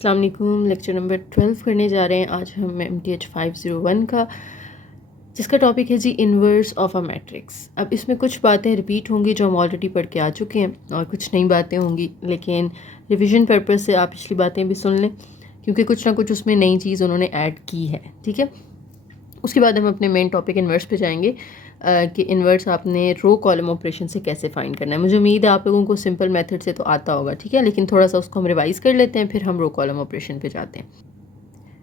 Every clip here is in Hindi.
अस्सलाम वालेकुम। लेक्चर नंबर 12 करने जा रहे हैं आज हम MTH 501 का, जिसका टॉपिक है जी इन्वर्स ऑफ अ मैट्रिक्स। अब इसमें कुछ बातें रिपीट होंगी जो हम ऑलरेडी पढ़ के आ चुके हैं और कुछ नई बातें होंगी, लेकिन रिवीजन पर्पस से आप पिछली बातें भी सुन लें क्योंकि कुछ ना कुछ उसमें नई चीज़ उन्होंने ऐड की है। ठीक है, उसके बाद हम अपने मेन टॉपिक इन्वर्स पे जाएंगे कि इन्वर्स आपने रो कॉलम ऑपरेशन से कैसे फाइंड करना है। मुझे उम्मीद है आप लोगों को सिंपल मेथड से तो आता होगा, ठीक है, लेकिन थोड़ा सा उसको हम रिवाइज कर लेते हैं, फिर हम रो कॉलम ऑपरेशन पे जाते हैं।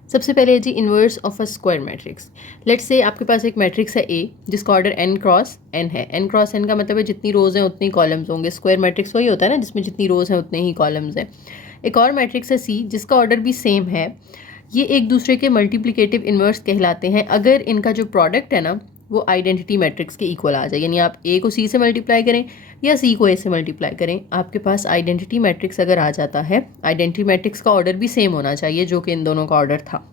सबसे पहले है जी inverse of a square matrix. Let's say आपके पास एक मैट्रिक्स है ए जिसका ऑर्डर n क्रॉस n है। n क्रॉस n का मतलब है जितनी रोज़ हैं उतनी कॉलम्स होंगे। स्क्वायर मैट्रिक्स वही होता है ना जिसमें जितनी रोज़ हैं उतने ही कॉलम्स हैं। एक और मैट्रिक्स है c जिसका ऑर्डर भी सेम है। ये एक दूसरे के मल्टीप्लिकेटिव इन्वर्स कहलाते हैं अगर इनका जो प्रोडक्ट है ना वो आइडेंटिटी मैट्रिक्स के इक्वल आ जाए। यानी आप ए को सी से मल्टीप्लाई करें या सी को ए से मल्टीप्लाई करें, आपके पास आइडेंटिटी मैट्रिक्स अगर आ जाता है, आइडेंटिटी मैट्रिक्स का ऑर्डर भी सेम होना चाहिए जो कि इन दोनों का ऑर्डर था,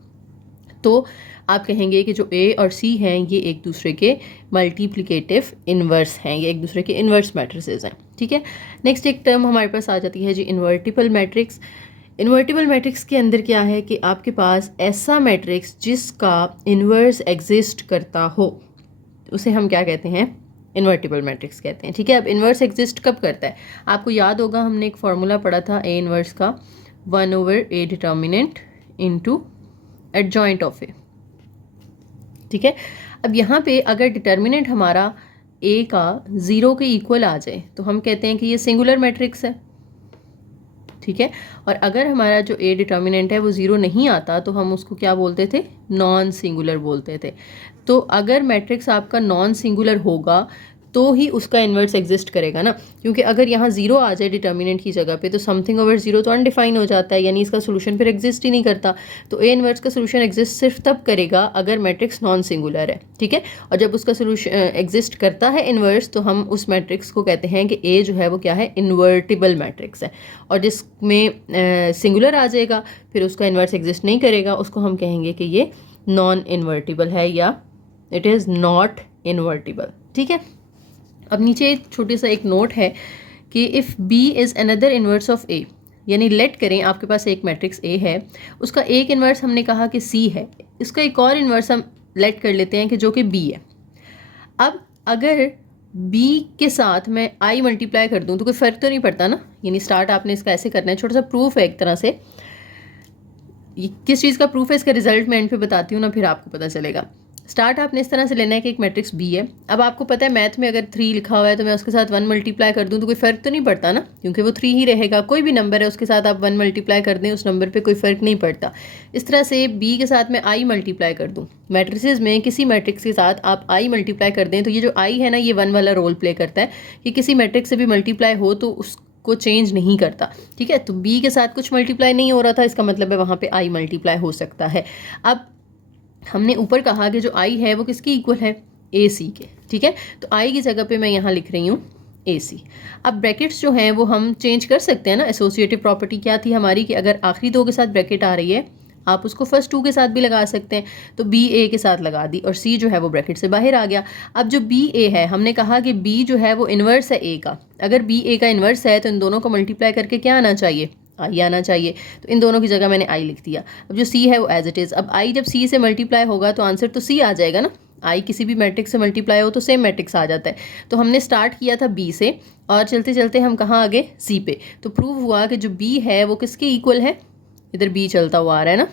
तो आप कहेंगे कि जो ए और सी हैं ये एक दूसरे के मल्टीप्लिकेटिव इन्वर्स हैं, ये एक दूसरे के इन्वर्स मैट्रिसेस हैं। ठीक है, नेक्स्ट एक टर्म हमारे पास आ जाती है जी इन्वर्टिबल मैट्रिक्स। इन्वर्टिबल मैट्रिक्स के अंदर क्या है कि आपके पास ऐसा मैट्रिक्स जिसका इन्वर्स एग्जिस्ट करता हो उसे हम क्या कहते हैं, इन्वर्टिबल मैट्रिक्स कहते हैं। ठीक है, अब इन्वर्स एग्जिस्ट कब करता है, आपको याद होगा हमने एक फार्मूला पढ़ा था ए इन्वर्स का, 1/a determinant into adjoint of A. ठीक है, अब यहाँ पे अगर डिटर्मिनेंट हमारा ए का 0 के इक्वल आ जाए तो हम कहते हैं कि ये सिंगुलर मैट्रिक्स है। ठीक है, और अगर हमारा जो ए डिटर्मिनेंट है वो 0 नहीं आता तो हम उसको क्या बोलते थे, नॉन सिंगुलर बोलते थे। तो अगर मैट्रिक्स आपका नॉन सिंगुलर होगा तो ही उसका इन्वर्स एग्जिस्ट करेगा ना, क्योंकि अगर यहाँ 0 आ जाए डिटर्मिनेंट की जगह पे तो समथिंग ओवर 0 तो अनडिफाइन हो जाता है, यानी इसका सोल्यूशन फिर एग्जिस्ट ही नहीं करता। तो ए इन्वर्स का सोल्यूशन एग्जिस्ट सिर्फ तब करेगा अगर मैट्रिक्स नॉन सिंगुलर है। ठीक है, और जब उसका सोल्यूशन एग्जिस्ट करता है इन्वर्स तो हम उस मैट्रिक्स को कहते हैं कि ए जो है वो क्या है, इन्वर्टिबल मैट्रिक्स है। और जिसमें सिंगुलर आ जाएगा फिर उसका इन्वर्स एग्जिस्ट नहीं करेगा, उसको हम कहेंगे कि ये नॉन इन्वर्टिबल है या इट इज़ नॉट इन्वर्टिबल। ठीक है, अब नीचे एक छोटी सा एक नोट है कि if B is another inverse of A, यानी लेट करें आपके पास एक मैट्रिक्स ए है, उसका एक इन्वर्स हमने कहा कि सी है, इसका एक और इन्वर्स हम लेट कर लेते हैं कि जो कि बी है। अब अगर बी के साथ मैं आई मल्टीप्लाई कर दूं तो कोई फ़र्क तो नहीं पड़ता ना, यानी स्टार्ट आपने इसका ऐसे करना है, छोटा सा प्रूफ है एक तरह से। किस चीज़ का प्रूफ है इसका रिजल्ट मैं एंड पे बताती हूँ ना, फिर आपको पता चलेगा। स्टार्ट आपने इस तरह से लेना है कि एक मैट्रिक्स बी है। अब आपको पता है मैथ में अगर 3 लिखा हुआ है तो मैं उसके साथ 1 मल्टीप्लाई कर दूं तो कोई फ़र्क तो नहीं पड़ता ना, क्योंकि वो 3 ही रहेगा। कोई भी नंबर है उसके साथ आप 1 मल्टीप्लाई कर दें उस नंबर पे कोई फ़र्क नहीं पड़ता। इस तरह से बी के साथ मैं आई मल्टीप्लाई कर दूँ, मैट्रिसेस में किसी मैट्रिक्स के साथ आप आई मल्टीप्लाई कर दें तो ये जो आई है ना ये 1 वाला रोल प्ले करता है कि किसी मैट्रिक्स से भी मल्टीप्लाई हो तो उसको चेंज नहीं करता। ठीक है, तो बी के साथ कुछ मल्टीप्लाई नहीं हो रहा था, इसका मतलब है वहाँ पे आई मल्टीप्लाई हो सकता है। अब हमने ऊपर कहा कि जो आई है वो किसकी इक्वल है, ए सी के। ठीक है, तो आई की जगह पे मैं यहाँ लिख रही हूँ ए सी। अब ब्रैकेट्स जो हैं वो हम चेंज कर सकते हैं ना। एसोसिएटिव प्रॉपर्टी क्या थी हमारी कि अगर आखिरी 2 के साथ ब्रैकेट आ रही है आप उसको फर्स्ट 2 के साथ भी लगा सकते हैं, तो बी ए के साथ लगा दी और सी जो है वो ब्रैकेट से बाहर आ गया। अब जो बी ए है हमने कहा कि बी जो है वो इन्वर्स है ए का, अगर बी ए का इन्वर्स है तो इन दोनों को मल्टीप्लाई करके क्या आना चाहिए, आई आना चाहिए। तो इन दोनों की जगह मैंने आई लिख दिया। अब जो सी है वो एज इट इज़, अब आई जब सी से मल्टीप्लाई होगा तो आंसर तो सी आ जाएगा ना। आई किसी भी मैट्रिक्स से मल्टीप्लाई हो तो सेम मैट्रिक्स आ जाता है। तो हमने स्टार्ट किया था बी से और चलते चलते हम कहाँ आ गए, सी पे। तो प्रूव हुआ कि जो बी है वो किसके इक्वल है, इधर बी चलता हुआ आ रहा है ना,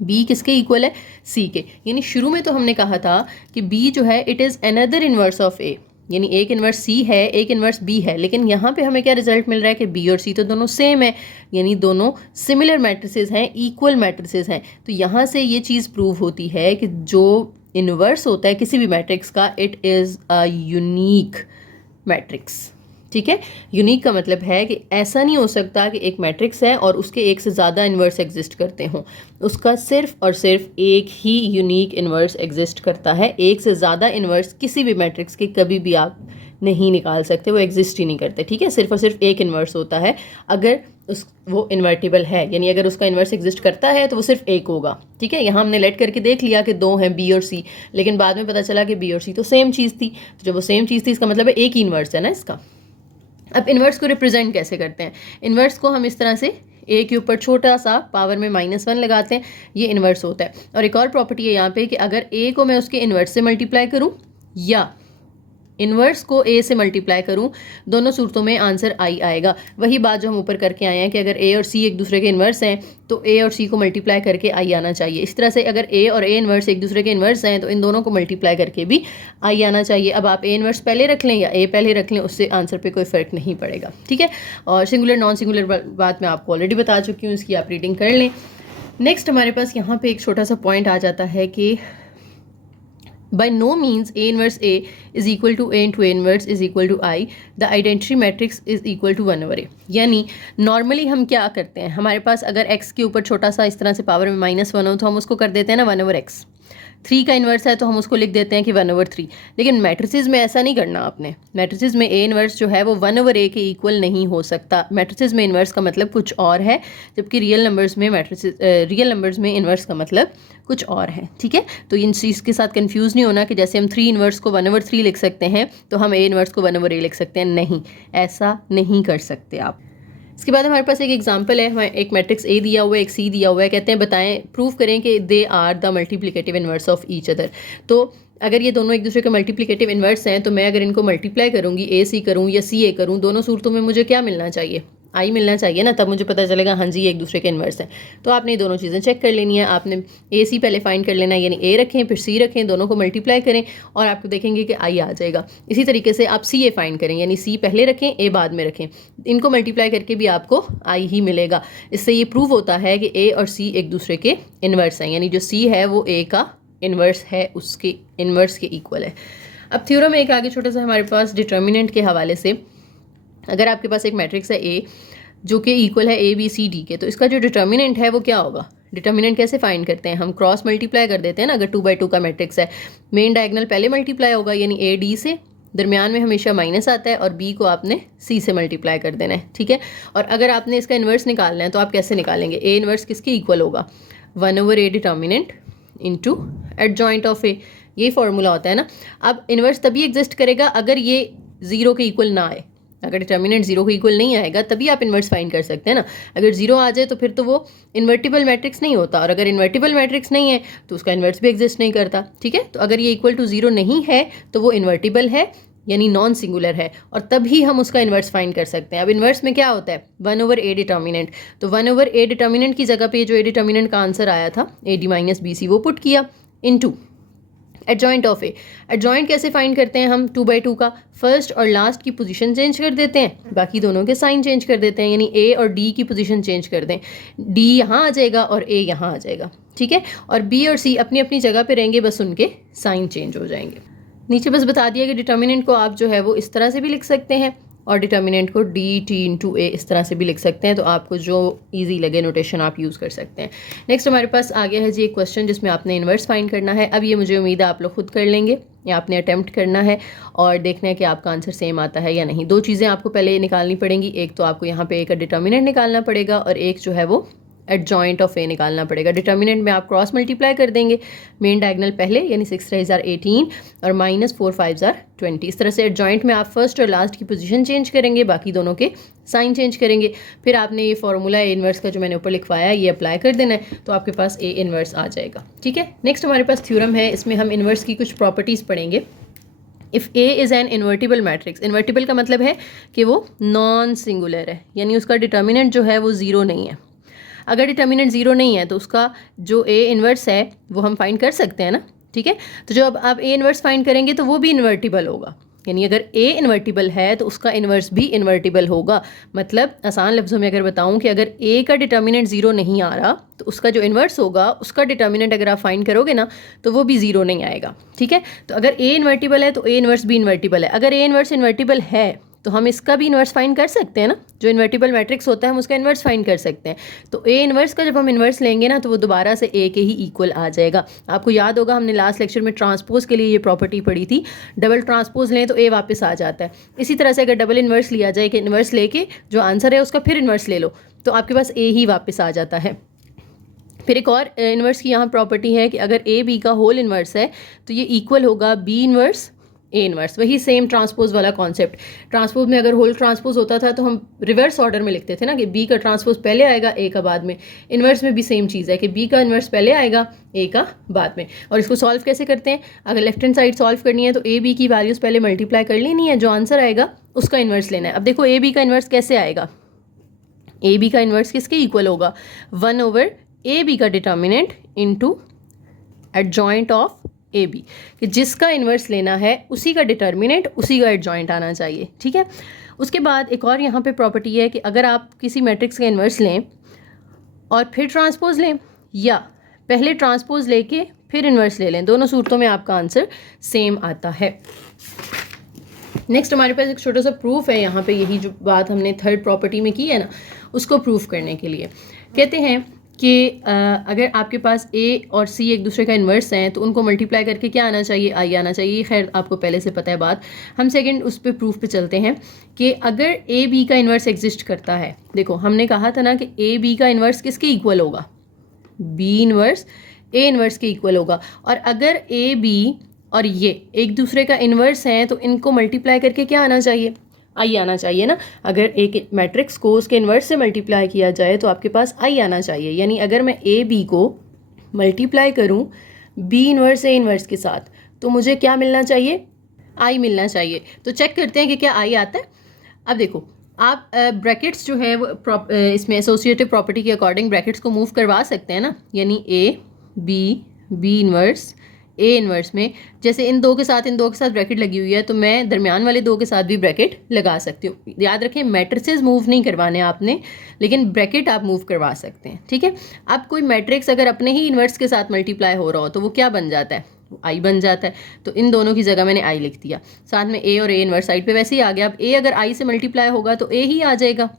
बी किसके इक्वल है, सी के। यानी शुरू में तो हमने कहा था कि बी जो है it is another inverse of A, यानी एक इन्वर्स सी है एक इन्वर्स बी है, लेकिन यहाँ पे हमें क्या रिजल्ट मिल रहा है कि बी और सी तो दोनों सेम है, यानी दोनों सिमिलर मैट्रिसेस हैं, इक्वल मैट्रिसेस हैं। तो यहाँ से ये चीज़ प्रूव होती है कि जो इन्वर्स होता है किसी भी मैट्रिक्स का it is a unique matrix. ठीक है, यूनिक का मतलब है कि ऐसा नहीं हो सकता कि एक मैट्रिक्स है और उसके एक से ज़्यादा इन्वर्स एग्जिस्ट करते हों, उसका सिर्फ और सिर्फ एक ही यूनिक इन्वर्स एग्जिस्ट करता है। एक से ज़्यादा इन्वर्स किसी भी मैट्रिक्स के कभी भी आप नहीं निकाल सकते, वो एग्जिस्ट ही नहीं करते। ठीक है, सिर्फ और सिर्फ एक इन्वर्स होता है अगर वो इन्वर्टिबल है, यानी अगर उसका इन्वर्स एग्जिस्ट करता है तो वो सिर्फ एक होगा। ठीक है, यहाँ हमने लेट करके देख लिया कि 2 हैं बी और सी, लेकिन बाद में पता चला कि बी और सी तो सेम चीज़ थी। तो जब वो सेम चीज़ थी इसका मतलब है एक ही इन्वर्स है ना इसका। अब इन्वर्स को रिप्रेजेंट कैसे करते हैं, इन्वर्स को हम इस तरह से ए के ऊपर छोटा सा पावर में -1 लगाते हैं, ये इन्वर्स होता है। और एक और प्रॉपर्टी है यहाँ पे कि अगर ए को मैं उसके इन्वर्स से मल्टीप्लाई करूँ या इन्वर्स को ए से मल्टीप्लाई करूं, दोनों सूरतों में आंसर आई आएगा। वही बात जो हम ऊपर करके आए हैं कि अगर ए और सी एक दूसरे के इन्वर्स हैं तो ए और सी को मल्टीप्लाई करके आई आना चाहिए। इस तरह से अगर ए और ए इन्वर्स एक दूसरे के इन्वर्स हैं तो इन दोनों को मल्टीप्लाई करके भी आई आना चाहिए। अब आप ए इन्वर्स पहले रख लें या ए पहले रख लें, उससे आंसर पे कोई फ़र्क नहीं पड़ेगा, ठीक है। और सिंगुलर नॉन सिंगुलर बात मैं आपको ऑलरेडी बता चुकी हूँ, इसकी आप रीडिंग कर लें। नेक्स्ट हमारे पास यहाँ पर एक छोटा सा पॉइंट आ जाता है कि by no means A inverse A is equal to A into A inverse is equal to I, the identity matrix is equal to 1 over A। यानी नॉर्मली हम क्या करते हैं, हमारे पास अगर x के ऊपर छोटा सा इस तरह से पावर में -1 हो तो हम उसको कर देते हैं ना 1 over x। 3 का इन्वर्स है तो हम उसको लिख देते हैं कि 1 over 3। लेकिन मैट्रिसेस में ऐसा नहीं करना आपने। मैट्रिसेस में ए इन्वर्स जो है वो 1 over a के इक्वल नहीं हो सकता। मैट्रिसेस में इन्वर्स का मतलब कुछ और है, जबकि रियल नंबर्स में इन्वर्स का मतलब कुछ और है, ठीक है। तो इन चीज़ के साथ कंफ्यूज नहीं होना कि जैसे हम 3 इन्वर्स को 1 over 3 लिख सकते हैं तो हम ए इन्वर्स को 1 over a लिख सकते हैं, नहीं, ऐसा नहीं कर सकते आप। इसके बाद हमारे पास एक एग्जांपल है, हमारे एक मैट्रिक्स ए दिया हुआ है, एक सी दिया हुआ है, कहते हैं बताएं प्रूव करें कि they are the multiplicative inverse of each other. तो अगर ये दोनों एक दूसरे के मल्टीप्लिकेटिव इन्वर्स हैं तो मैं अगर इनको मल्टीप्लाई करूँगी, ए सी करूँ या सी ए करूँ, दोनों सूरतों में मुझे क्या मिलना चाहिए, आई मिलना चाहिए ना, तब मुझे पता चलेगा हाँ जी ये एक दूसरे के इन्वर्स हैं। तो आपने ये दोनों चीज़ें चेक कर लेनी है। आपने ए सी पहले फाइंड कर लेना है, यानी ए रखें फिर सी रखें, दोनों को मल्टीप्लाई करें और आपको देखेंगे कि आई आ जाएगा। इसी तरीके से आप सी ए फाइंड करें, यानी सी पहले रखें ए बाद में रखें, इनको मल्टीप्लाई करके भी आपको आई ही मिलेगा। इससे ये प्रूव होता है कि ए और सी एक दूसरे के इन्वर्स हैं, यानी जो सी है वो ए का इन्वर्स है, उसके इन्वर्स के इक्वल है। अब थ्योरम एक आगे छोटा सा हमारे पास डिटर्मिनेंट के हवाले से, अगर आपके पास एक मैट्रिक्स है ए जो कि इक्वल है ए बी सी डी के, तो इसका जो डिटर्मिनेंट है वो क्या होगा। डिटर्मिनेंट कैसे फाइंड करते हैं, हम क्रॉस मल्टीप्लाई कर देते हैं ना। अगर 2/2 का मैट्रिक्स है, मेन डायगोनल पहले मल्टीप्लाई होगा, यानी ए डी से, दरमियान में हमेशा माइनस आता है और बी को आपने सी से मल्टीप्लाई कर देना है, ठीक है। और अगर आपने इसका इन्वर्स निकालना है तो आप कैसे निकालेंगे, ए इन्वर्स किसके इक्वल होगा, 1 over a determinant into adjoint of A, ये फॉर्मूला होता है ना। अब इन्वर्स तभी एग्जिस्ट करेगा अगर ये 0 के इक्वल ना आए। अगर डिटर्मिनेंट 0 के इक्वल नहीं आएगा तभी आप इन्वर्स फाइंड कर सकते हैं ना। अगर 0 आ जाए तो फिर तो वो इन्वर्टिबल मैट्रिक्स नहीं होता, और अगर इन्वर्टिबल मैट्रिक्स नहीं है तो उसका इन्वर्स भी एग्जिस्ट नहीं करता, ठीक है। तो अगर ये इक्वल टू 0 नहीं है तो वो इन्वर्टिबल है, यानी नॉन सिंगुलर है, और तभी हम उसका इन्वर्स फाइंड कर सकते हैं। अब इन्वर्स में क्या होता है, 1 over a डिटर्मिनेंट, तो 1 over a डिटर्मिनेंट की जगह पे जो ए डिटर्मिनेंट का आंसर आया था A D minus B C, वो पुट किया into adjoint of A. Adjoint कैसे फाइंड करते हैं हम, 2/2 का फर्स्ट और लास्ट की पोजीशन चेंज कर देते हैं, बाकी दोनों के साइन चेंज कर देते हैं, यानी ए और डी की पोजीशन चेंज कर दें, डी यहाँ आ जाएगा और ए यहाँ आ जाएगा, ठीक है। और बी और सी अपनी अपनी जगह पे रहेंगे, बस उनके साइन चेंज हो जाएंगे। नीचे बस बता दिया कि डिटर्मिनेंट को आप जो है वो इस तरह से भी लिख सकते हैं और डिटर्मिनेंट को डी टी इंटू ए इस तरह से भी लिख सकते हैं। तो आपको जो इजी लगे नोटेशन आप यूज़ कर सकते हैं। नेक्स्ट हमारे पास आ गया है जी एक क्वेश्चन जिसमें आपने इन्वर्स फाइंड करना है। अब ये मुझे उम्मीद है आप लोग खुद कर लेंगे, या आपने अटैम्प्ट करना है और देखना है कि आपका आंसर सेम आता है या नहीं। दो चीज़ें आपको पहले निकालनी पड़ेंगी, एक तो आपको यहाँ पे एक डिटर्मिनेंट निकालना पड़ेगा और एक जो है वो एडजॉइंट ऑफ ए निकालना पड़ेगा। डिटर्मिनेंट में आप क्रॉस मल्टीप्लाई कर देंगे, मेन डायगोनल पहले, यानी 6 3 18 और -4 5 20। इस तरह से एडजॉइंट में आप फर्स्ट और लास्ट की पोजीशन चेंज करेंगे, बाकी दोनों के साइन चेंज करेंगे। फिर आपने ये फॉर्मूला ए इन्वर्स का जो मैंने ऊपर लिखवाया है ये अप्लाई कर देना है, तो आपके पास ए इन्वर्स आ जाएगा, ठीक है। नेक्स्ट हमारे पास थ्योरम है, इसमें हम इन्वर्स की कुछ प्रॉपर्टीज़ पढ़ेंगे। If A is an invertible matrix, invertible का मतलब है कि वो नॉन सिंगुलर है, यानी उसका डिटर्मिनेंट जो है वो 0 नहीं है। अगर डिटर्मिनेंट 0 नहीं है तो उसका जो ए इन्वर्स है वो हम फाइंड कर सकते हैं ना, ठीक है। तो जो अब आप ए इन्वर्स फाइंड करेंगे तो वो भी इन्वर्टिबल होगा, यानी अगर ए इन्वर्टिबल है तो उसका इन्वर्स भी इन्वर्टिबल होगा। मतलब आसान लफ्ज़ों में अगर बताऊं कि अगर ए का डिटर्मिनेंट 0 नहीं आ रहा तो उसका जो इन्वर्स होगा उसका डिटर्मिनेंट अगर आप फाइंड करोगे ना तो वो भी 0 नहीं आएगा, ठीक है। तो अगर ए इन्वर्टिबल है तो ए इन्वर्स भी इन्वर्टिबल है। अगर ए इन्वर्स इन्वर्टिबल है तो हम इसका भी इन्वर्स फाइंड कर सकते हैं ना, जो इन्वर्टिबल मैट्रिक्स होता है हम उसका इन्वर्स फाइंड कर सकते हैं। तो ए इन्वर्स का जब हम इन्वर्स लेंगे ना तो वो दोबारा से ए के ही इक्वल आ जाएगा। आपको याद होगा हमने लास्ट लेक्चर में ट्रांसपोज के लिए ये प्रॉपर्टी पढ़ी थी, डबल ट्रांसपोज लें तो ए वापस आ जाता है। इसी तरह से अगर डबल इन्वर्स लिया जाए कि इन्वर्स लेके जो आंसर है उसका फिर इन्वर्स ले लो तो आपके पास ए ही वापस आ जाता है। फिर एक और इन्वर्स की यहाँ प्रॉपर्टी है कि अगर ए बी का होल इन्वर्स है तो ये इक्वल होगा बी इन्वर्स ए इनवर्स, वही सेम ट्रांसपोज वाला कॉन्सेप्ट। ट्रांसपोज में अगर होल ट्रांसपोज होता था तो हम रिवर्स ऑर्डर में लिखते थे ना कि बी का ट्रांसपोज पहले आएगा ए का बाद में। इनवर्स में भी सेम चीज़ है कि बी का इनवर्स पहले आएगा ए का बाद में। और इसको सॉल्व कैसे करते हैं, अगर लेफ्ट हैंड साइड सॉल्व करनी है तो ए बी की वैल्यूज़ पहले मल्टीप्लाई कर लेनी है, जो आंसर आएगा उसका इन्वर्स लेना है। अब देखो ए बी का इन्वर्स कैसे आएगा, ए बी का इन्वर्स किसके इक्वल होगा, 1/, ए बी का determinant into adjoint of A B, कि जिसका इन्वर्स लेना है उसी का डिटर्मिनेंट उसी का एडजॉइंट आना चाहिए, ठीक है। उसके बाद एक और यहाँ पे प्रॉपर्टी है कि अगर आप किसी मैट्रिक्स का इन्वर्स लें और फिर ट्रांसपोज लें या पहले ट्रांसपोज लेके फिर इन्वर्स ले लें, दोनों सूरतों में आपका आंसर सेम आता है। नेक्स्ट हमारे पास एक छोटा सा प्रूफ है यहाँ पे, यही जो बात हमने थर्ड प्रॉपर्टी में की है ना, उसको प्रूफ करने के लिए कहते हैं कि अगर आपके पास ए और सी एक दूसरे का इन्वर्स हैं तो उनको मल्टीप्लाई करके क्या आना चाहिए, आई आना चाहिए। खैर आपको पहले से पता है बात, हम सेकंड उस पर प्रूफ पे चलते हैं कि अगर ए बी का इन्वर्स एग्जिस्ट करता है, देखो हमने कहा था ना कि ए बी का इन्वर्स किसके इक्वल होगा, बी इन्वर्स ए इन्वर्स के इक्वल होगा। और अगर ए बी और ये एक दूसरे का इन्वर्स हैं तो इनको मल्टीप्लाई करके क्या आना चाहिए, आई आना चाहिए ना। अगर एक मैट्रिक्स को उसके इन्वर्स से मल्टीप्लाई किया जाए तो आपके पास आई आना चाहिए, यानी अगर मैं ए बी को मल्टीप्लाई करूं बी इन्वर्स ए इन्वर्स के साथ तो मुझे क्या मिलना चाहिए, आई मिलना चाहिए। तो चेक करते हैं कि क्या आई आता है। अब देखो आप ब्रैकेट्स जो है वो इसमें एसोसिएटिव प्रॉपर्टी के अकॉर्डिंग ब्रैकेट्स को मूव करवा सकते हैं ना, यानी A B inverse A inverse में, जैसे इन दो के साथ ब्रैकेट लगी हुई है तो मैं दरमियान वाले दो के साथ भी ब्रैकेट लगा सकती हूँ। याद रखें मैट्रिसेस मूव नहीं करवाने आपने, लेकिन ब्रैकेट आप मूव करवा सकते हैं, ठीक है। अब कोई मैट्रिक्स अगर अपने ही इन्वर्स के साथ मल्टीप्लाई हो रहा हो तो वो क्या बन जाता है, आई बन जाता है। तो इन दोनों की जगह मैंने आई लिख दिया, साथ में ए और ए इन्वर्स साइड पे वैसे ही आ गया। अब ए अगर आई से मल्टीप्लाई होगा तो ए ही आ जाएगा,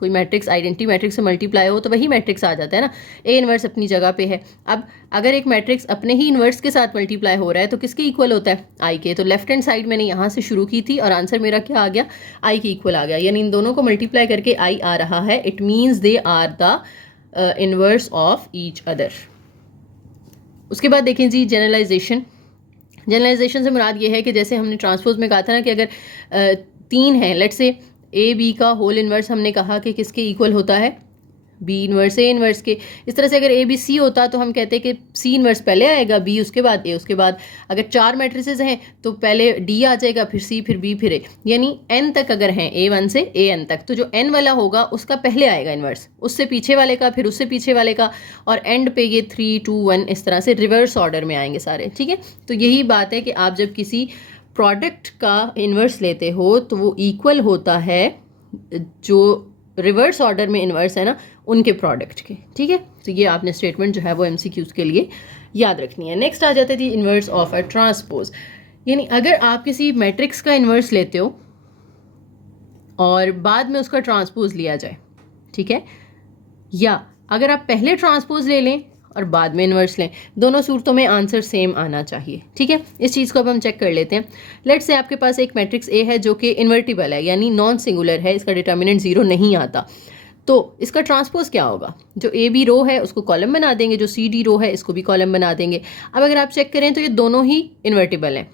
कोई मैट्रिक्स आइडेंटिटी मैट्रिक्स से मल्टीप्लाई हो तो वही मैट्रिक्स आ जाता है ना, ए इन्वर्स अपनी जगह पे है। अब अगर एक मैट्रिक्स अपने ही इन्वर्स के साथ मल्टीप्लाई हो रहा है तो किसके इक्वल होता है, आई के। तो लेफ्ट हैंड साइड मैंने यहाँ से शुरू की थी और आंसर मेरा क्या आ गया, आई के इक्वल आ गया, यानी इन दोनों को मल्टीप्लाई करके आई आ रहा है। It means they are the inverse of each other. उसके बाद देखें जी जनरलाइजेशन से मुराद ये है कि जैसे हमने ट्रांसपोज में कहा था ना कि अगर 3 हैं, लेट्स से ए बी का होल इन्वर्स हमने कहा कि किसके इक्वल होता है, बी इन्वर्स ए इन्वर्स के। इस तरह से अगर ए बी सी होता तो हम कहते हैं कि सी इन्वर्स पहले आएगा, बी उसके बाद ए उसके बाद। अगर 4 मैट्रिसेस हैं तो पहले डी आ जाएगा, फिर सी, फिर बी, फिर ए, यानी एन तक अगर हैं, A1 से AN तक, तो जो एन वाला होगा उसका पहले आएगा इन्वर्स, उससे पीछे वाले का, फिर उससे पीछे वाले का, और एंड पे ये 3 2 1 इस तरह से रिवर्स ऑर्डर में आएंगे सारे, ठीक है। तो यही बात है कि आप जब किसी प्रोडक्ट का इन्वर्स लेते हो तो वो इक्वल होता है जो रिवर्स ऑर्डर में इन्वर्स है ना उनके प्रोडक्ट के, ठीक है। तो ये आपने स्टेटमेंट जो है वो MCQs के लिए याद रखनी है। नेक्स्ट आ जाती थी इन्वर्स ऑफ अ ट्रांसपोज, यानी अगर आप किसी मैट्रिक्स का इन्वर्स लेते हो और बाद में उसका ट्रांसपोज लिया जाए, ठीक है, या अगर आप पहले ट्रांसपोज ले लें और बाद में इन्वर्स लें, दोनों सूरतों में आंसर सेम आना चाहिए, ठीक है। इस चीज़ को अब हम चेक कर लेते हैं। लेट्स से आपके पास एक मैट्रिक्स ए है जो कि इन्वर्टिबल है, यानी नॉन सिंगुलर है, इसका डिटर्मिनेंट 0 नहीं आता, तो इसका ट्रांसपोज क्या होगा, जो ए बी रो है उसको कॉलम बना देंगे, जो सी डी रो है इसको भी कॉलम बना देंगे। अब अगर आप चेक करें तो ये दोनों ही इन्वर्टिबल हैं,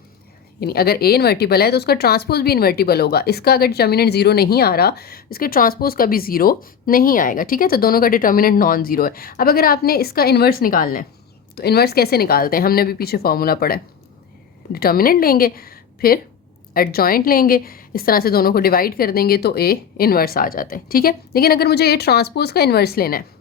यानी अगर ए इन्वर्टिबल है तो उसका ट्रांसपोज भी इन्वर्टिबल होगा। इसका अगर डिटर्मिनेंट 0 नहीं आ रहा, इसके ट्रांसपोज का भी 0 नहीं आएगा, ठीक है। तो दोनों का डिटर्मिनेंट नॉन जीरो है। अब अगर आपने इसका इन्वर्स निकालना है तो इन्वर्स कैसे निकालते हैं, हमने अभी पीछे फॉर्मूला पढ़ा है, डिटर्मिनेंट लेंगे फिर एडजॉइंट लेंगे, इस तरह से दोनों को डिवाइड कर देंगे तो ए इन्वर्स आ जाता है, ठीक है। लेकिन अगर मुझे ए ट्रांसपोज का इन्वर्स लेना है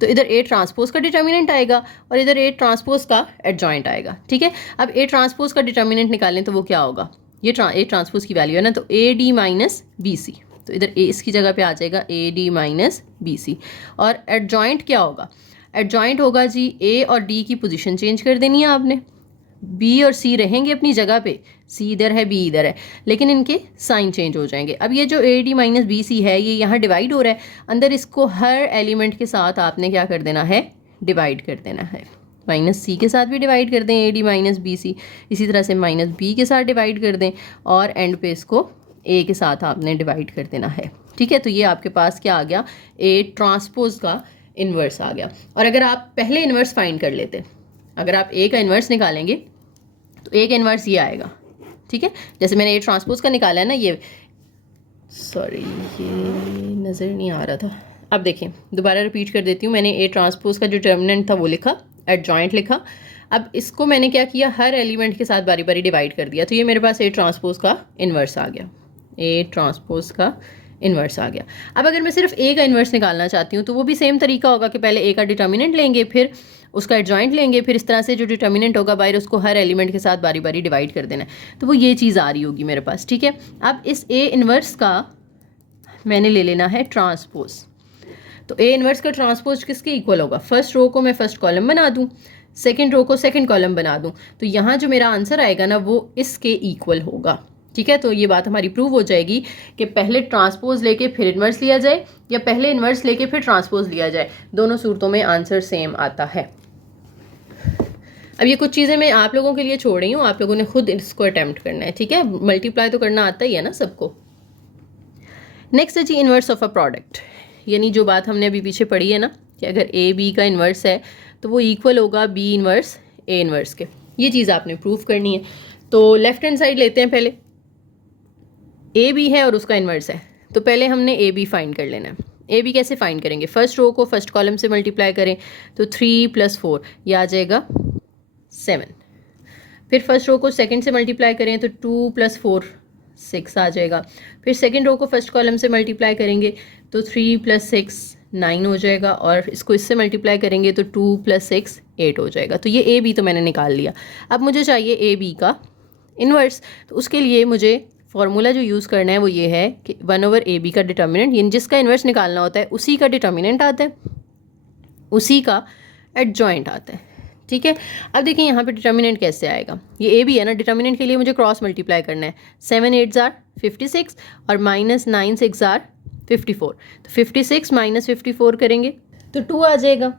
तो इधर ए ट्रांसपोज का डिटर्मिनेंट आएगा और इधर ए ट्रांसपोज का एडजॉइंट आएगा, ठीक है। अब ए ट्रांसपोज का डिटर्मिनेंट निकालें तो वो क्या होगा, ये ए ट्रांसपोज की वैल्यू है ना, तो A D minus B C, तो इधर ए इसकी जगह पे आ जाएगा A D minus B C. और एडजॉइंट क्या होगा, एडजॉइंट होगा जी ए और डी की पोजीशन चेंज कर देनी है आपने, बी और सी रहेंगे अपनी जगह पे, सी इधर है बी इधर है, लेकिन इनके साइन चेंज हो जाएंगे। अब ये जो A D minus B C है ये यहाँ डिवाइड हो रहा है, अंदर इसको हर एलिमेंट के साथ आपने क्या कर देना है, डिवाइड कर देना है। माइनस सी के साथ भी डिवाइड कर दें A D minus B C, इसी तरह से माइनस बी के साथ डिवाइड कर दें और एंड पे इसको ए के साथ आपने डिवाइड कर देना है, ठीक है। तो ये आपके पास क्या आ गया, ए ट्रांसपोज का इन्वर्स आ गया। और अगर आप पहले इन्वर्स फाइंड कर लेते, अगर आप ए का इन्वर्स निकालेंगे तो ए का इन्वर्स ये आएगा, ठीक है। जैसे मैंने ए ट्रांसपोज का निकाला है ना, ये सॉरी ये नज़र नहीं आ रहा था, अब देखें दोबारा रिपीट कर देती हूँ। मैंने ए ट्रांसपोज का जो डिटर्मिनेंट था वो लिखा, एडजॉइंट लिखा। अब इसको मैंने क्या किया, हर एलिमेंट के साथ बारी बारी डिवाइड कर दिया, तो ये मेरे पास ए ट्रांसपोज का इन्वर्स आ गया, ए ट्रांसपोज का इन्वर्स आ गया। अब अगर मैं सिर्फ ए का इन्वर्स निकालना चाहती हूँ तो वो भी सेम तरीका होगा कि पहले ए का डिटर्मिनेंट लेंगे, फिर उसका एडजॉइंट लेंगे, फिर इस तरह से जो डिटर्मिनेंट होगा बाहर उसको हर एलिमेंट के साथ बारी बारी डिवाइड कर देना है। तो वो ये चीज़ आ रही होगी मेरे पास, ठीक है। अब इस ए इन्वर्स का मैंने ले लेना है ट्रांसपोज। तो ए इन्वर्स का ट्रांसपोज किसके इक्वल होगा, फर्स्ट रो को मैं फर्स्ट कॉलम बना दूँ, सेकेंड रो को सेकेंड कॉलम बना दूँ, तो यहाँ जो मेरा आंसर आएगा ना वो इसके इक्वल होगा, ठीक है। तो ये बात हमारी प्रूव हो जाएगी कि पहले ट्रांसपोज लेके फिर इन्वर्स लिया जाए या पहले इन्वर्स लेके फिर ट्रांसपोज लिया जाए, दोनों सूरतों में आंसर सेम आता है। अब ये कुछ चीज़ें मैं आप लोगों के लिए छोड़ रही हूँ, आप लोगों ने खुद इसको अटैम्प्ट करना है, ठीक है। मल्टीप्लाई तो करना आता ही है ना सबको। नेक्स्ट है जी इन्वर्स ऑफ अ प्रोडक्ट, यानी जो बात हमने अभी पीछे पढ़ी है ना कि अगर ए बी का इन्वर्स है तो वो इक्वल होगा बी इन्वर्स ए इन्वर्स के, ये चीज़ आपने प्रूव करनी है। तो लेफ्ट हैंड साइड लेते हैं, पहले ए बी है और उसका इन्वर्स है, तो पहले हमने ए बी फाइंड कर लेना है। ए बी कैसे फाइंड करेंगे, फर्स्ट रो को फर्स्ट कॉलम से मल्टीप्लाई करें तो 3 + 4 ये आ जाएगा 7, फिर फर्स्ट रो को सेकंड से मल्टीप्लाई करें तो 2 + 4 6 आ जाएगा, फिर सेकंड रो को फर्स्ट कॉलम से मल्टीप्लाई करेंगे तो 3 + 6 9 हो जाएगा, और इसको इससे मल्टीप्लाई करेंगे तो 2 + 6 8 हो जाएगा। तो ये ए बी तो मैंने निकाल लिया। अब मुझे चाहिए ए बी का इन्वर्स, तो उसके लिए मुझे फॉर्मूला जो यूज़ करना है वो ये है कि 1/AB का डिटर्मिनेंट, यानी जिसका इन्वर्स निकालना होता है उसी का डिटर्मिनेंट आता है, उसी का एडजॉइंट आता है, ठीक है। अब देखिए यहाँ पे डिटर्मिनेंट कैसे आएगा, ये ए बी है ना, डिटर्मिनेंट के लिए मुझे क्रॉस मल्टीप्लाई करना है, 7 8 जार 56 और -9 6 जार 54, तो 56 - 54 करेंगे तो 2 आ जाएगा।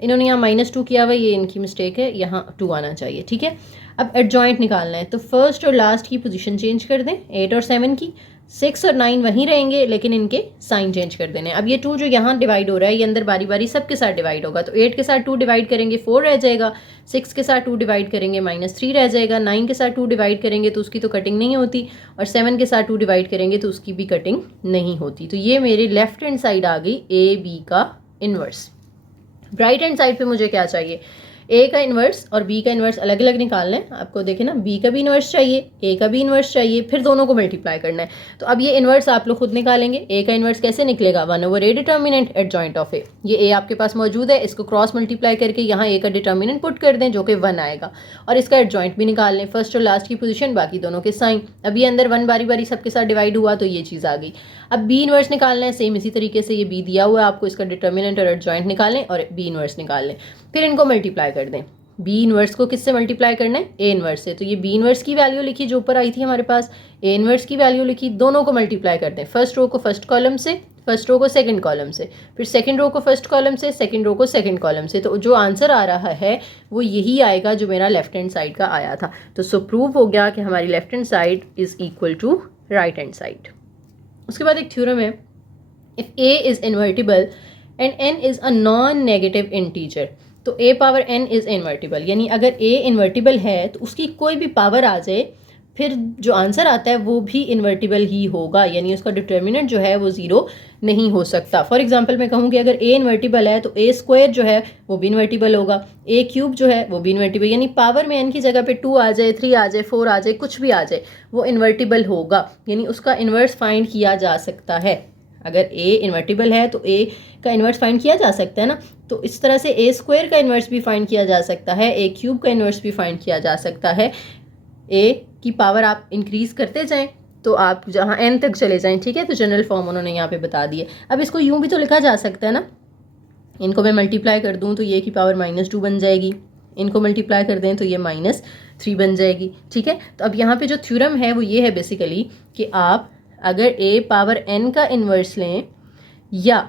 इन्होंने यहाँ -2 किया हुआ, ये इनकी मिस्टेक है, यहाँ 2 आना चाहिए, ठीक है। अब एडजॉइंट निकालना है, तो फर्स्ट और लास्ट की पोजीशन चेंज कर दें, 8 और 7 की, 6 और 9 वहीं रहेंगे लेकिन इनके साइन चेंज कर देने। अब ये 2 जो यहाँ डिवाइड हो रहा है ये अंदर बारी बारी सबके साथ डिवाइड होगा, तो 8 के साथ 2 डिवाइड करेंगे 4 रह जाएगा, 6 के साथ 2 डिवाइड करेंगे -3 रह जाएगा, 9 के साथ 2 डिवाइड करेंगे तो उसकी तो कटिंग नहीं होती, और 7 के साथ 2 डिवाइड करेंगे तो उसकी भी कटिंग नहीं होती। तो ये मेरी लेफ्ट हैंड साइड आ गई ए बी का इन्वर्स। राइट हैंड साइड पे मुझे क्या चाहिए, ए का इन्वर्स और बी का इन्वर्स अलग अलग निकालना है आपको। देखें ना, बी का भी इन्वर्स चाहिए, ए का भी इन्वर्स चाहिए, फिर दोनों को मल्टीप्लाई करना है। तो अब ये इन्वर्स आप लोग खुद निकालेंगे। ए का इन्वर्स कैसे निकलेगा, 1/A determinant adjoint of A, ये ए आपके पास मौजूद है, इसको क्रॉस मल्टीप्लाई करके यहाँ ए का डिटर्मिनेंट पुट कर दें जो कि 1 आएगा, और इसका एडजॉइंट भी निकाल लें, फर्स्ट और लास्ट की पोजीशन, बाकी दोनों के साइन। अब ये अंदर 1 बारी बारी सबके साथ डिवाइड हुआ तो ये चीज़ आ गई। अब बी इन्वर्स निकालना है, सेम इसी तरीके से ये बी दिया हुआ है आपको, इसका डिटर्मिनेंट और एडजॉइंट निकाल लें और बी इन्वर्स निकाल लें, फिर इनको मल्टीप्लाई कर दें। बी इन्वर्स को किससे मल्टीप्लाई करना है, ए इन्वर्स से, तो ये बी इन्वर्स की वैल्यू लिखी जो ऊपर आई थी हमारे पास, ए इन्वर्स की वैल्यू लिखी, दोनों को मल्टीप्लाई करते हैं, फर्स्ट रो को फर्स्ट कॉलम से, फर्स्ट रो को सेकंड कॉलम से, फिर सेकंड रो को फर्स्ट कॉलम से, सेकंड रो को सेकंड कॉलम से। तो जो आंसर आ रहा है वो यही आएगा जो मेरा लेफ्ट हैंड साइड का आया था। तो सो प्रूव हो गया कि हमारी left hand side is equal to right hand side. उसके बाद एक थ्योरम है, if A is invertible and n is a non negative integer, तो a power n is invertible, यानी अगर a इन्वर्टिबल है तो उसकी कोई भी पावर आ जाए फिर जो आंसर आता है वो भी इन्वर्टिबल ही होगा, यानी उसका डिटर्मिनेंट जो है वो 0 नहीं हो सकता। फॉर एग्जांपल मैं कहूँ कि अगर a इन्वर्टिबल है तो a² जो है वो भी इन्वर्टिबल होगा, a³ जो है वो भी इन्वर्टिबल, यानी पावर में n की जगह पे 2 आ जाए, 3 आ जाए, 4 आ जाए, कुछ भी आ जाए वो इन्वर्टिबल होगा, यानी उसका इन्वर्स फाइंड किया जा सकता है। अगर a इन्वर्टिबल है तो a का इन्वर्स फाइंड किया जा सकता है ना, तो इस तरह से a² का इन्वर्स भी फाइंड किया जा सकता है, a³ का इन्वर्स भी फाइंड किया जा सकता है। a की पावर आप इंक्रीज करते जाएं तो आप जहाँ n तक चले जाएं, ठीक है। तो जनरल फॉर्म उन्होंने यहाँ पे बता दिए। अब इसको यूँ भी तो लिखा जा सकता है ना, इनको मैं मल्टीप्लाई कर दूँ तो ये की पावर -2 बन जाएगी, इनको मल्टीप्लाई कर दें तो ये -3 बन जाएगी, ठीक है। तो अब यहाँ पे जो थ्योरम है वो ये है बेसिकली कि आप अगर a पावर n का इन्वर्स लें या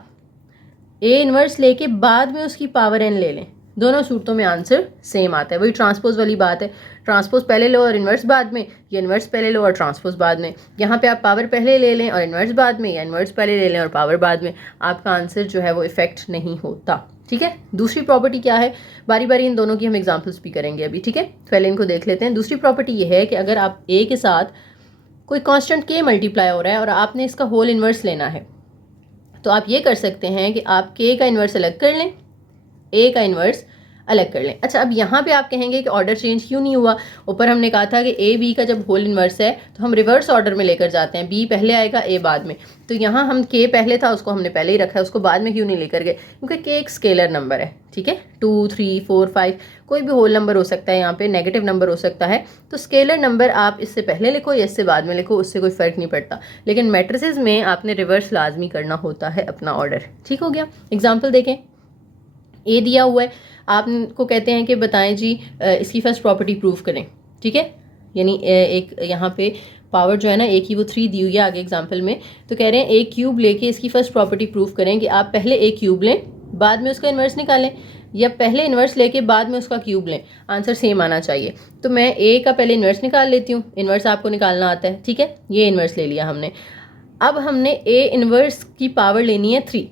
a इन्वर्स लेके बाद में उसकी पावर n ले लें, दोनों सूरतों में आंसर सेम आता है। वही ट्रांसपोज वाली बात है, ट्रांसपोज पहले लो और इन्वर्स बाद में, या इन्वर्स पहले लो और ट्रांसपोज बाद में। यहाँ पे आप पावर पहले ले लें और इन्वर्स बाद में, या इन्वर्स पहले ले लें और पावर बाद में, आपका आंसर जो है वो इफेक्ट नहीं होता। ठीक है। दूसरी प्रॉपर्टी क्या है, बारी बारी इन दोनों की हम एग्जांपल्स भी करेंगे अभी, ठीक है। पहले इनको देख लेते हैं। दूसरी प्रॉपर्टी ये है कि अगर आप ए के साथ कोई कांस्टेंट के मल्टीप्लाई हो रहा है और आपने इसका होल इन्वर्स लेना है, तो आप ये कर सकते हैं कि आप के का इन्वर्स अलग कर लें, ए का इन्वर्स अलग कर लें। अच्छा, अब यहाँ पे आप कहेंगे कि ऑर्डर चेंज क्यों नहीं हुआ। ऊपर हमने कहा था कि ए बी का जब होल इन्वर्स है तो हम रिवर्स ऑर्डर में लेकर जाते हैं, बी पहले आएगा ए बाद में। तो यहाँ हम के पहले था उसको हमने पहले ही रखा है, उसको बाद में क्यों नहीं लेकर गए, क्योंकि के एक स्केलर नंबर है, ठीक है। 2 3 4 5 कोई भी होल नंबर हो सकता है, यहाँ पे नेगेटिव नंबर हो सकता है। तो स्केलर नंबर आप इससे पहले लिखो या इससे बाद में लिखो, उससे कोई फ़र्क नहीं पड़ता। लेकिन मैट्रिसेस में आपने रिवर्स लाजमी करना होता है अपना ऑर्डर। ठीक हो गया। एग्जाम्पल देखें, ए दिया हुआ है, आपको कहते हैं कि बताएं जी इसकी फर्स्ट प्रॉपर्टी प्रूव करें, ठीक है। यानी एक यहाँ पे पावर जो है ना ए की वो 3 दी हुई है आगे एग्जाम्पल में। तो कह रहे हैं ए क्यूब लेके इसकी फर्स्ट प्रॉपर्टी प्रूव करें कि आप पहले ए क्यूब लें बाद में उसका इन्वर्स निकालें, या पहले इन्वर्स लेके बाद में उसका क्यूब लें। आंसर सेम आना चाहिए। तो मैं ए का पहले इन्वर्स निकाल लेती हूँ, इन्वर्स आपको निकालना आता है, ठीक है। ये इन्वर्स ले लिया हमने। अब हमने ए इन्वर्स की पावर लेनी है 3।